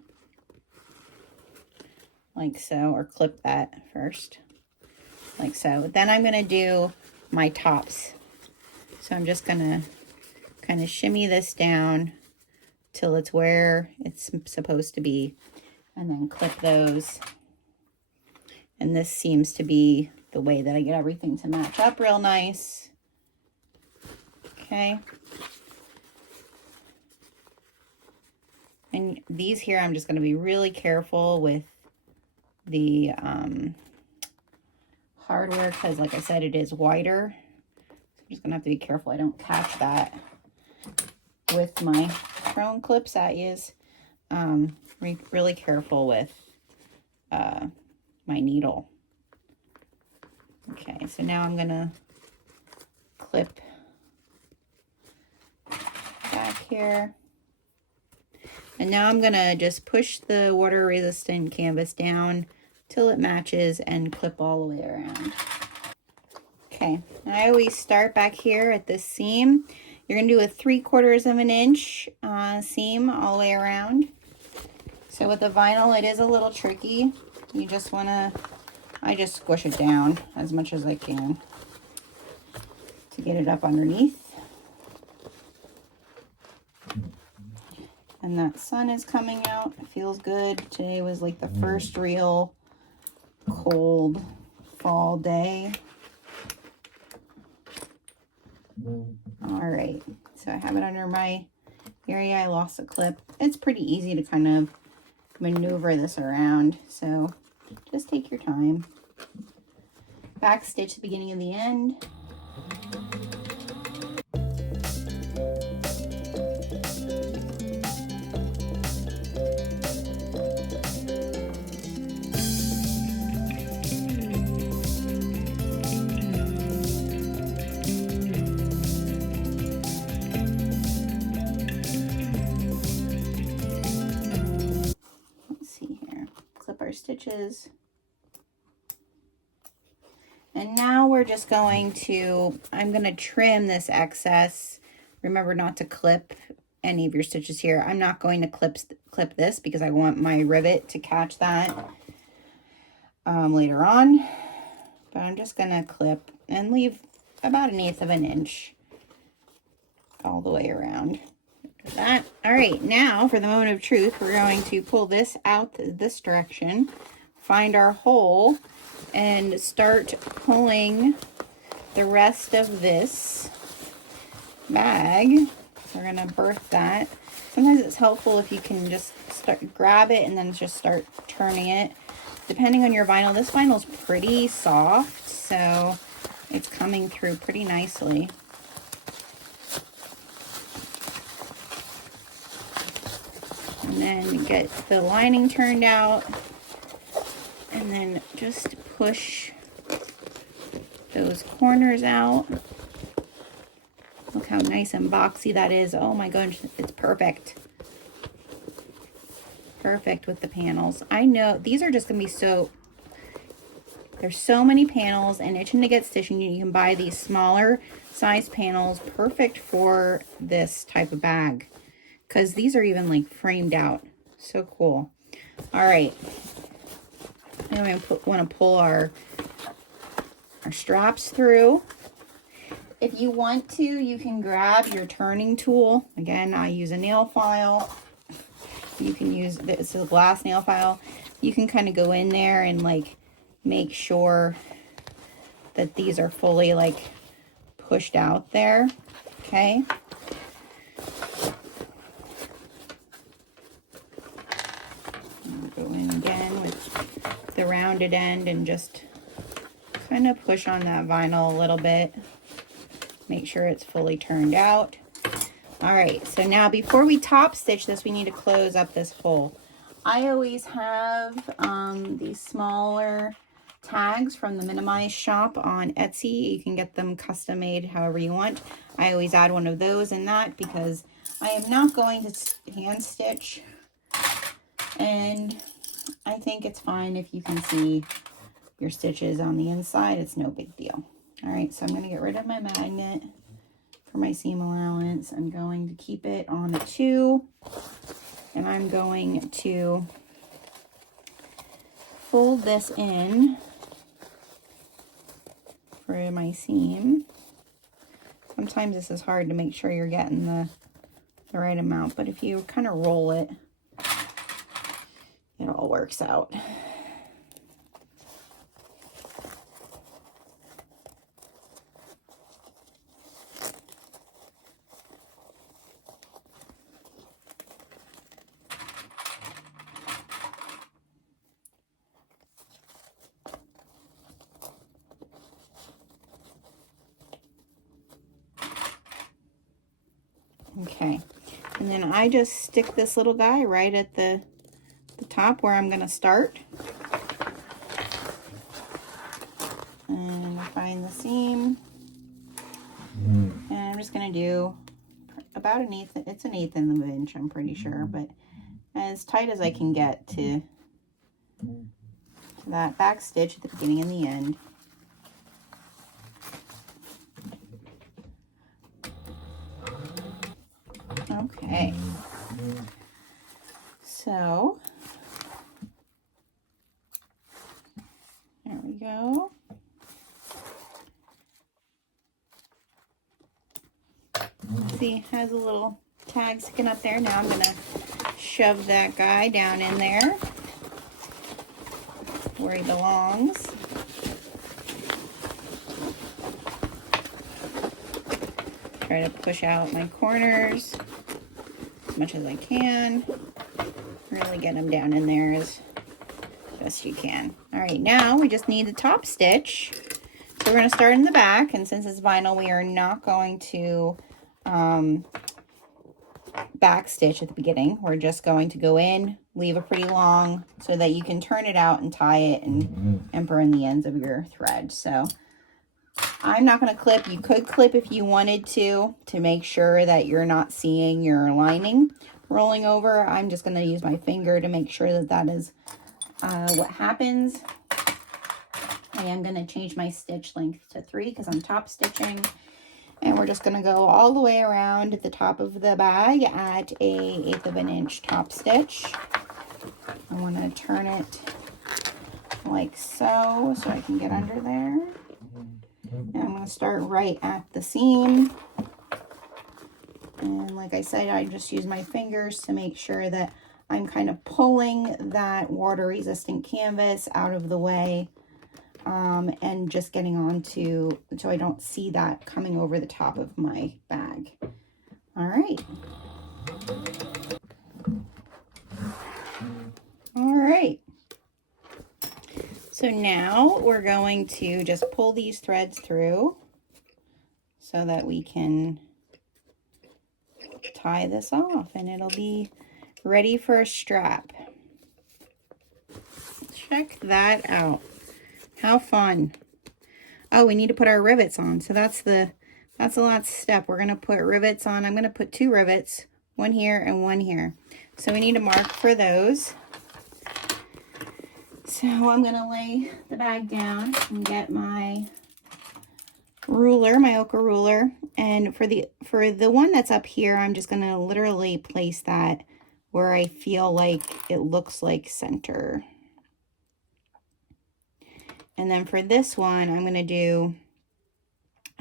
like so, or clip that first, like so. Then I'm going to do my tops. So I'm just going to kind of shimmy this down till it's where it's supposed to be, and then clip those. And this seems to be the way that I get everything to match up real nice. Okay. And these here, I'm just going to be really careful with the hardware, because like I said, it is wider. So I'm just going to have to be careful I don't catch that with my throwing clips at you. Really careful with my needle. Okay, so now I'm gonna clip back here. And now I'm gonna just push the water resistant canvas down till it matches and clip all the way around. Okay, I always start back here at this seam. You're gonna do a 3/4 inch seam all the way around. So with the vinyl, it is a little tricky. You just wanna, I just squish it down as much as I can to get it up underneath. And that sun is coming out. It feels good. Today was like the first real cold fall day. All right, so I have it under my area. I lost a clip. It's pretty easy to kind of maneuver this around, so just take your time. Back stitch the beginning and the end. Stitches. And now we're just going to, I'm going to trim this excess. Remember not to clip any of your stitches here. I'm not going to clip this because I want my rivet to catch that. later on. But I'm just going to clip and leave about 1/8 of an inch all the way around. That. All right, now for the moment of truth, we're going to pull this out this direction, find our hole, and start pulling the rest of this bag. So we're going to birth that. Sometimes it's helpful if you can just grab it and then just start turning it. Depending on your vinyl, this vinyl's pretty soft, so it's coming through pretty nicely. And then get the lining turned out, and then just push those corners out. Look how nice and boxy that is. Oh my gosh, it's perfect. Perfect with the panels. I know these are just gonna be so, there's so many panels, and Itchin to Get Stitchin, you can buy these smaller size panels, perfect for this type of bag, because these are even like framed out. So cool. All right, now we want to pull our straps through. If you want to, you can grab your turning tool. Again, I use a nail file. You can use, this is a glass nail file. You can kind of go in there and like make sure that these are fully like pushed out there. Okay. I'll go in again with the rounded end and just kind of push on that vinyl a little bit. Make sure it's fully turned out. All right, so now before we top stitch this, we need to close up this hole. I always have these smaller tags from the Minimize shop on Etsy. You can get them custom made however you want. I always add one of those in that because I am not going to hand stitch, and I think it's fine if you can see your stitches on the inside. It's no big deal. All right, so I'm going to get rid of my magnet for my seam allowance. I'm going to keep it on a 2, and I'm going to fold this in for my seam. Sometimes this is hard to make sure you're getting the right amount, but if you kind of roll it, it all works out. Okay, and then I just stick this little guy right at the top where I'm going to start. And find the seam. And I'm just going to do about 1/8, it's 1/8 of an inch, I'm pretty sure, but as tight as I can get to that back stitch at the beginning and the end. Okay, so there we go. See, has a little tag sticking up there. Now I'm going to shove that guy down in there where he belongs. Try to push out my corners as much as I can. Really get them down in there as best you can. All right, now we just need the top stitch. So we're going to start in the back, and since it's vinyl, we are not going to back stitch at the beginning. We're just going to go in, leave it pretty long so that you can turn it out and tie it and burn the ends of your thread. So I'm not going to clip. You could clip if you wanted to make sure that you're not seeing your lining rolling over. I'm just going to use my finger to make sure that that is what happens. I am going to change my stitch length to 3 because I'm top stitching. And we're just going to go all the way around at the top of the bag at a 1/8 of an inch top stitch. I want to turn it like so I can get under there. And I'm going to start right at the seam. And like I said, I just use my fingers to make sure that I'm kind of pulling that water resistant canvas out of the way, and just getting onto, so I don't see that coming over the top of my bag. All right. All right. So now we're going to just pull these threads through so that we can tie this off and it'll be ready for a strap. Check that out. How fun. Oh, we need to put our rivets on. So that's the last step. We're going to put rivets on. I'm going to put 2 rivets, one here and one here. So we need to mark for those. So I'm going to lay the bag down and get my ruler, my ochre ruler. And for the one that's up here, I'm just going to literally place that where I feel like it looks like center. And then for this one, I'm going to do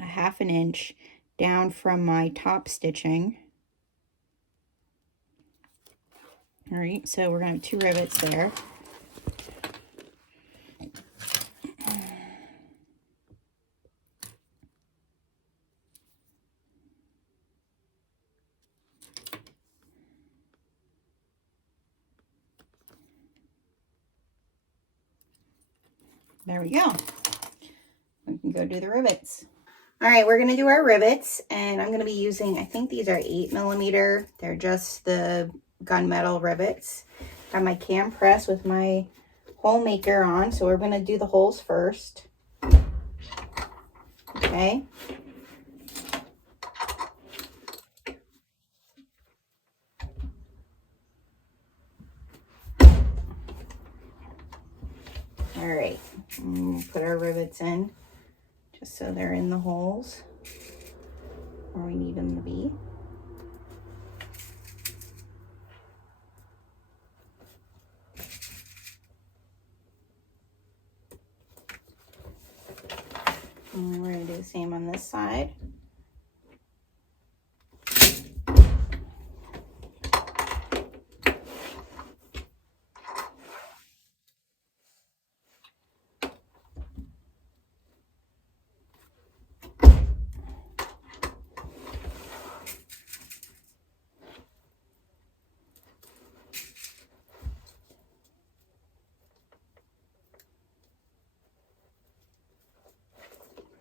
a 1/2 inch down from my top stitching. All right, so we're going to have 2 rivets there. There we go. We can go do the rivets. All right, we're gonna do our rivets, and I'm gonna be using, I think these are 8mm. They're just the gunmetal rivets. Got my cam press with my hole maker on, so we're gonna do the holes first. Okay. All right, put our rivets in just so they're in the holes where we need them to be. And we're going to do the same on this side.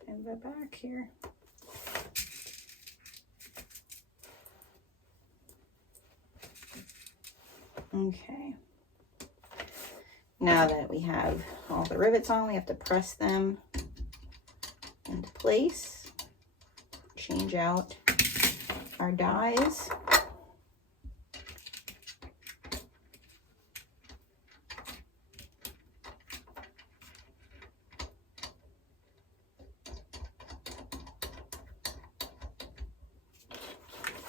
And the back here. Okay. Now that we have all the rivets on, we have to press them into place. Change out our dies.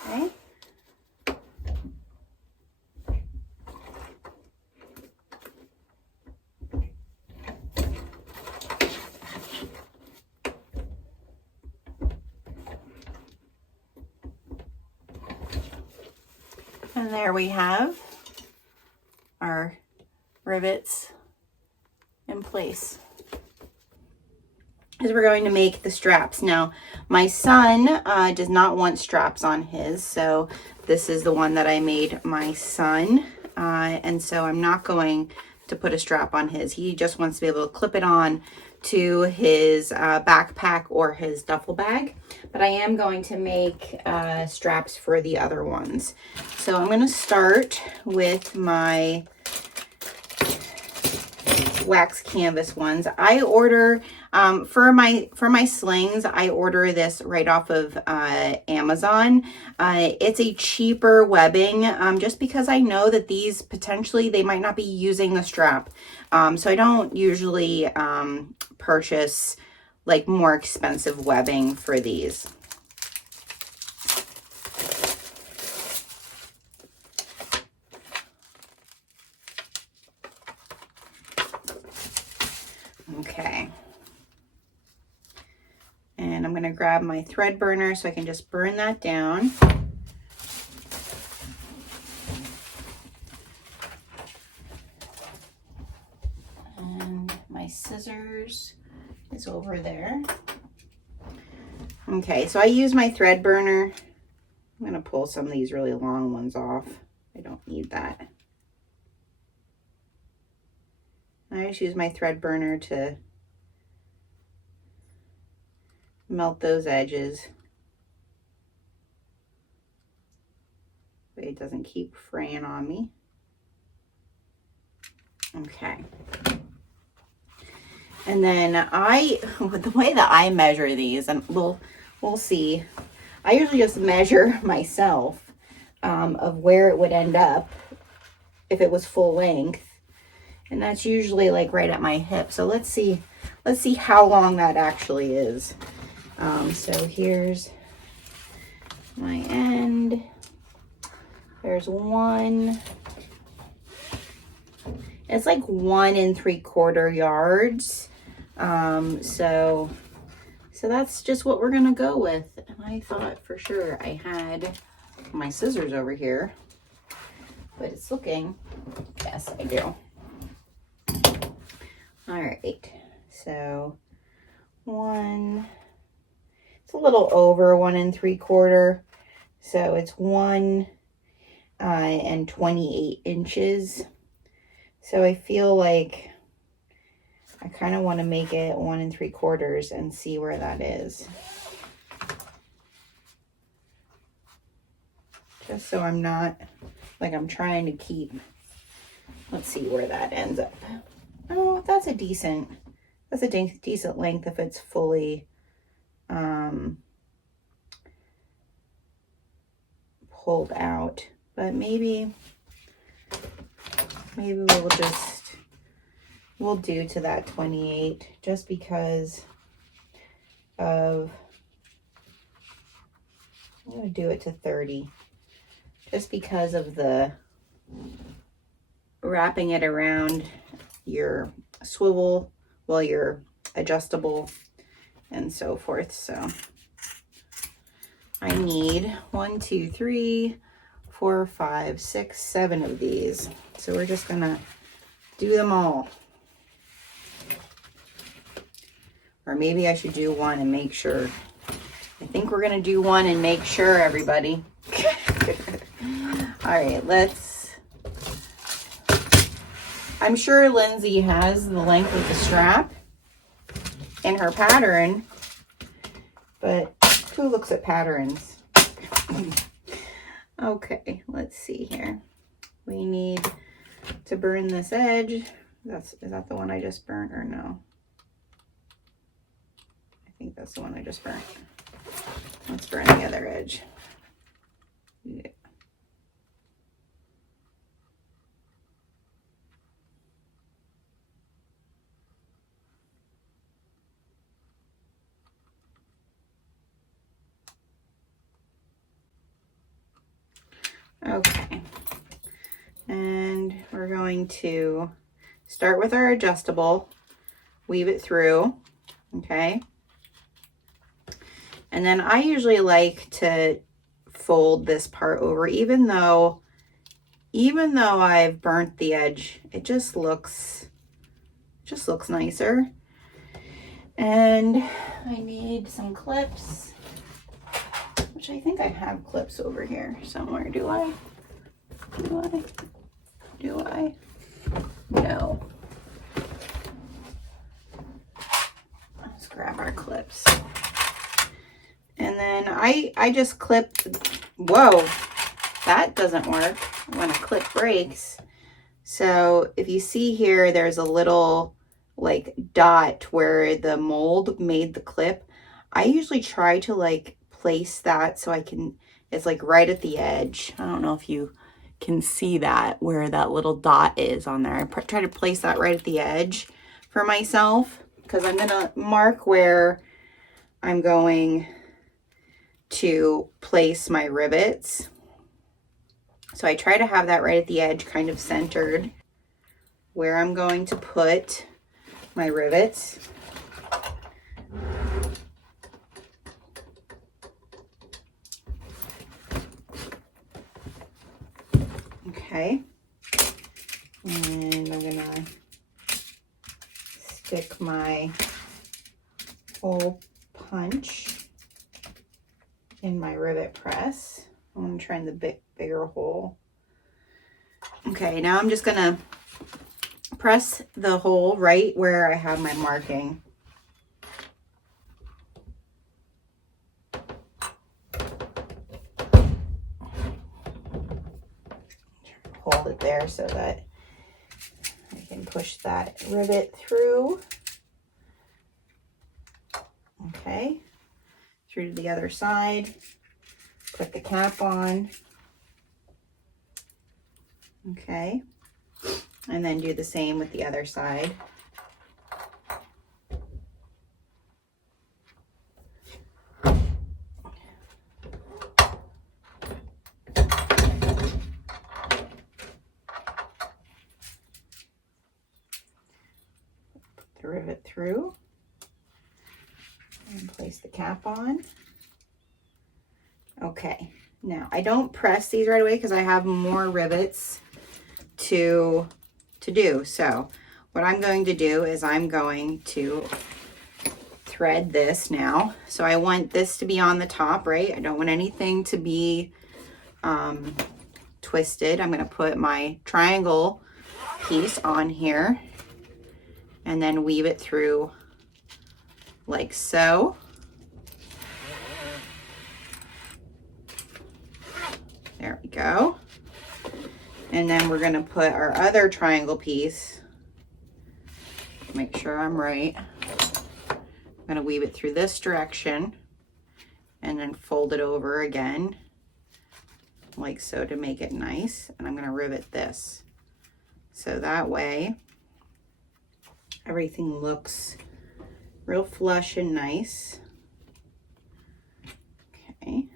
Okay. And there we have our rivets in place. As we're going to make the straps. Now, my son does not want straps on his, so this is the one that I made my son. And so I'm not going to put a strap on his. He just wants to be able to clip it on to his backpack or his duffel bag. But I am going to make straps for the other ones. So I'm going to start with my wax canvas ones. I order for my slings, I order this right off of Amazon. It's a cheaper webbing, just because I know that these potentially they might not be using the strap, so I don't usually purchase like more expensive webbing for these. grab my thread burner so I can just burn that down. And my scissors is over there. Okay, so I use my thread burner. I'm gonna pull some of these really long ones off. I don't need that. I just use my thread burner to melt those edges. But it doesn't keep fraying on me. Okay. And then the way that I measure these, and we'll see. I usually just measure myself of where it would end up if it was full length. And that's usually like right at my hip. So let's see how long that actually is. So here's my end. There's one. It's like 1 3/4 yards. So that's just what we're gonna go with. And I thought for sure I had my scissors over here, but it's looking, yes, I do. All right, so it's a little over 1 3/4. So it's 1 and 28 inches. So I feel like I kind of want to make it 1 3/4 and see where that is. Just so I'm not, like I'm trying to keep, let's see where that ends up. Oh, that's a decent length if it's fully pulled out. But maybe we'll do to that 28 just because of, I'm going to do it to 30 just because of the wrapping it around your swivel, well, your adjustable and so forth. So I need 1 2 3 4 5 6 7 of these. So we're just gonna do them all. Or maybe I should do one and make sure. I think we're gonna do one and make sure, everybody. All right, I'm sure Lindsay has the length of the strap in her pattern, but who looks at patterns? Okay, let's see here. We need to burn this edge. Is that the one I just burnt or no? I think that's the one I just burnt. Let's burn the other edge. Yeah. Okay, and we're going to start with our adjustable, weave it through, okay? And then I usually like to fold this part over, even though I've burnt the edge, it just looks nicer. And I need some clips, which I think I have clips over here somewhere. Do I? No. Let's grab our clips. And then I just clipped, whoa, that doesn't work when a clip breaks. So if you see here, there's a little like dot where the mold made the clip. I usually try to like place that so it's like right at the edge. I don't know if you can see that, where that little dot is on there. I try to place that right at the edge for myself because I'm gonna mark where I'm going to place my rivets. So I try to have that right at the edge, kind of centered where I'm going to put my rivets. Okay. And I'm gonna stick my hole punch in my rivet press. I'm gonna try in the bigger hole. Okay, now I'm just gonna press the hole right where I have my marking. Hold it there so that I can push that rivet through. Okay, through to the other side. Put the cap on. Okay, and then do the same with the other side. The rivet through and place the cap on. Okay, now I don't press these right away because I have more rivets to do. So what I'm going to do is I'm going to thread this now. So I want this to be on the top, right? I don't want anything to be twisted. I'm going to put my triangle piece on here and then weave it through like so. There we go. And then we're going to put our other triangle piece, make sure I'm right. I'm going to weave it through this direction and then fold it over again like so to make it nice. And I'm going to rivet this. So that way everything looks real flush and nice. Okay.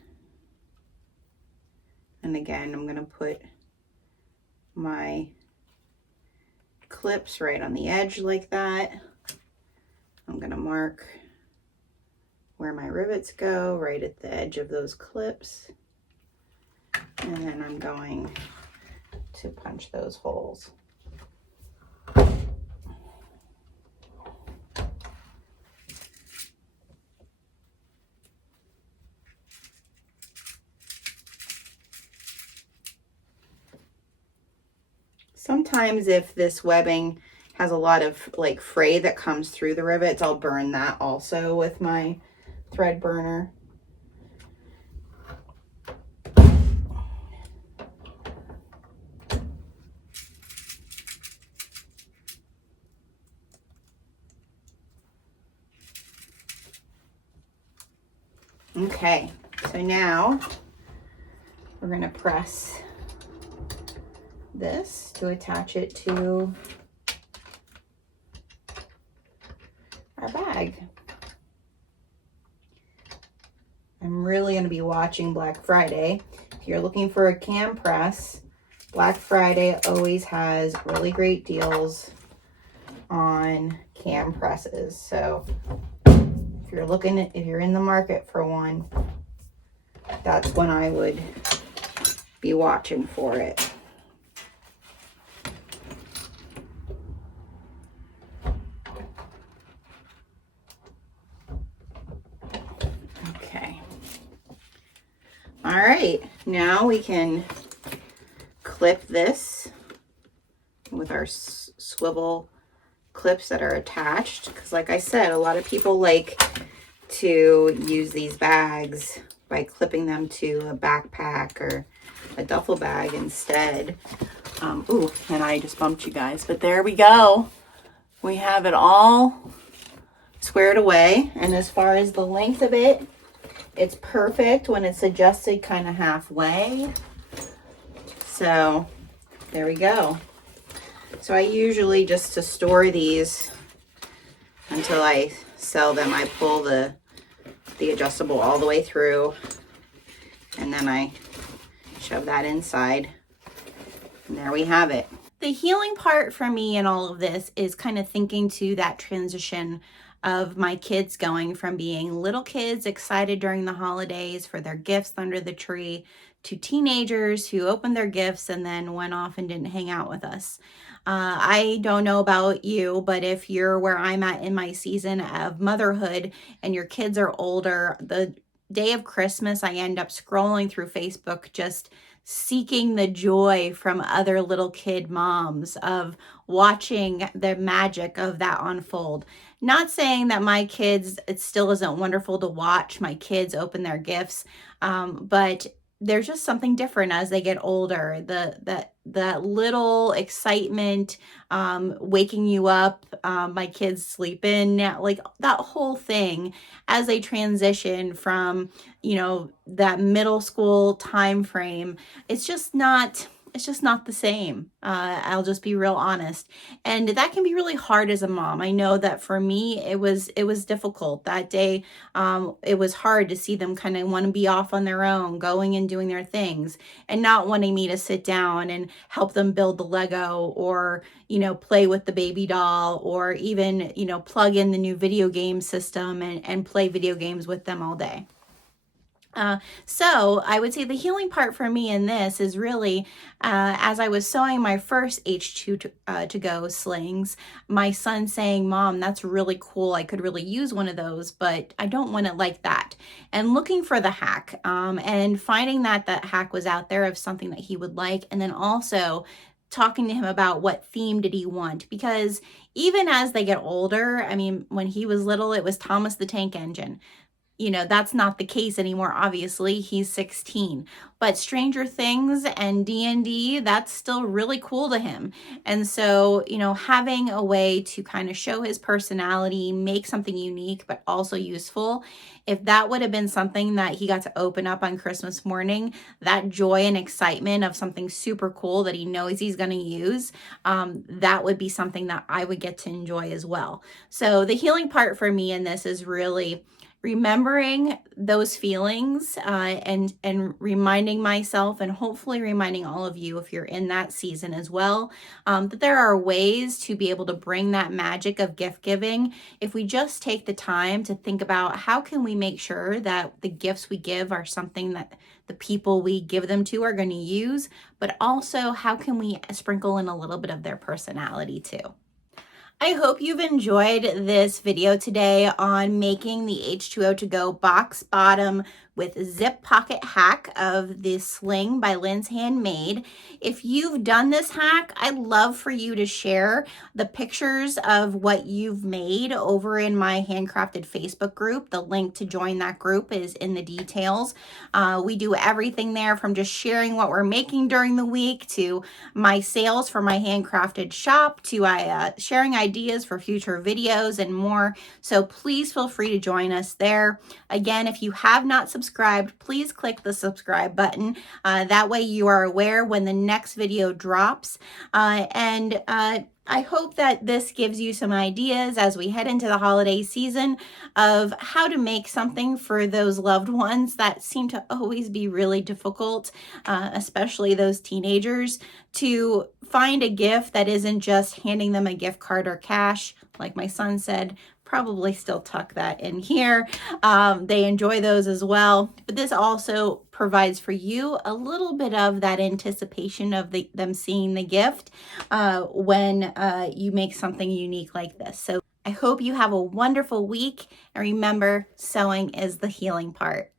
And again, I'm going to put my clips right on the edge like that. I'm going to mark where my rivets go, right at the edge of those clips. And then I'm going to punch those holes. Sometimes if this webbing has a lot of like fray that comes through the rivets, I'll burn that also with my thread burner. Okay, so now we're going to press this to attach it to our bag. I'm really going to be watching Black Friday. If you're looking for a cam press, Black Friday always has really great deals on cam presses. So if you're in the market for one, that's when I would be watching for it. All right, now we can clip this with our swivel clips that are attached, because like I said, a lot of people like to use these bags by clipping them to a backpack or a duffel bag instead. Ooh, and I just bumped you guys, but there we go. We have it all squared away, and as far as the length of it, it's perfect when it's adjusted kind of halfway. So there we go. So I usually, just to store these until I sell them, I pull the adjustable all the way through, and then I shove that inside, and there we have it. The healing part for me in all of this is kind of thinking to that transition of my kids going from being little kids excited during the holidays for their gifts under the tree to teenagers who opened their gifts and then went off and didn't hang out with us. I don't know about you, but if you're where I'm at in my season of motherhood and your kids are older, the day of Christmas, I end up scrolling through Facebook just seeking the joy from other little kid moms of watching the magic of that unfold. Not saying that my kids, it still isn't wonderful to watch my kids open their gifts, but there's just something different as they get older. That little excitement, waking you up, my kids sleep in now, like that whole thing as they transition from, that middle school time frame. It's just not the same. I'll just be real honest. And that can be really hard as a mom. I know that for me, it was difficult that day. It was hard to see them kind of want to be off on their own, going and doing their things and not wanting me to sit down and help them build the Lego or, play with the baby doll or even, plug in the new video game system and play video games with them all day. So I would say the healing part for me in this is really, as I was sewing my first H2O2GO slings, my son saying, "Mom, that's really cool. I could really use one of those, but I don't want it like that." And looking for the hack, and finding that hack was out there of something that he would like. And then also talking to him about what theme did he want, because even as they get older, I mean, when he was little, it was Thomas the Tank Engine. That's not the case anymore. Obviously, he's 16, but Stranger Things and D&D, that's still really cool to him. And so, having a way to kind of show his personality, make something unique, but also useful. If that would have been something that he got to open up on Christmas morning, that joy and excitement of something super cool that he knows he's going to use, that would be something that I would get to enjoy as well. So the healing part for me in this is really remembering those feelings, and reminding myself, and hopefully reminding all of you, if you're in that season as well, that there are ways to be able to bring that magic of gift giving if we just take the time to think about how can we make sure that the gifts we give are something that the people we give them to are going to use, but also how can we sprinkle in a little bit of their personality too. I hope you've enjoyed this video today on making the H2O2GO box bottom with zip pocket hack of the sling by Linds Handmade. If you've done this hack, I'd love for you to share the pictures of what you've made over in my handcrafted Facebook group. The link to join that group is in the details. We do everything there from just sharing what we're making during the week to my sales for my handcrafted shop to sharing ideas for future videos and more. So please feel free to join us there. Again, if you have not subscribed, please click the subscribe button. That way you are aware when the next video drops. I hope that this gives you some ideas as we head into the holiday season of how to make something for those loved ones that seem to always be really difficult, especially those teenagers, to find a gift that isn't just handing them a gift card or cash. Like my son said, probably still tuck that in here. They enjoy those as well. But this also provides for you a little bit of that anticipation of them seeing the gift when you make something unique like this. So I hope you have a wonderful week. And remember, sewing is the healing part.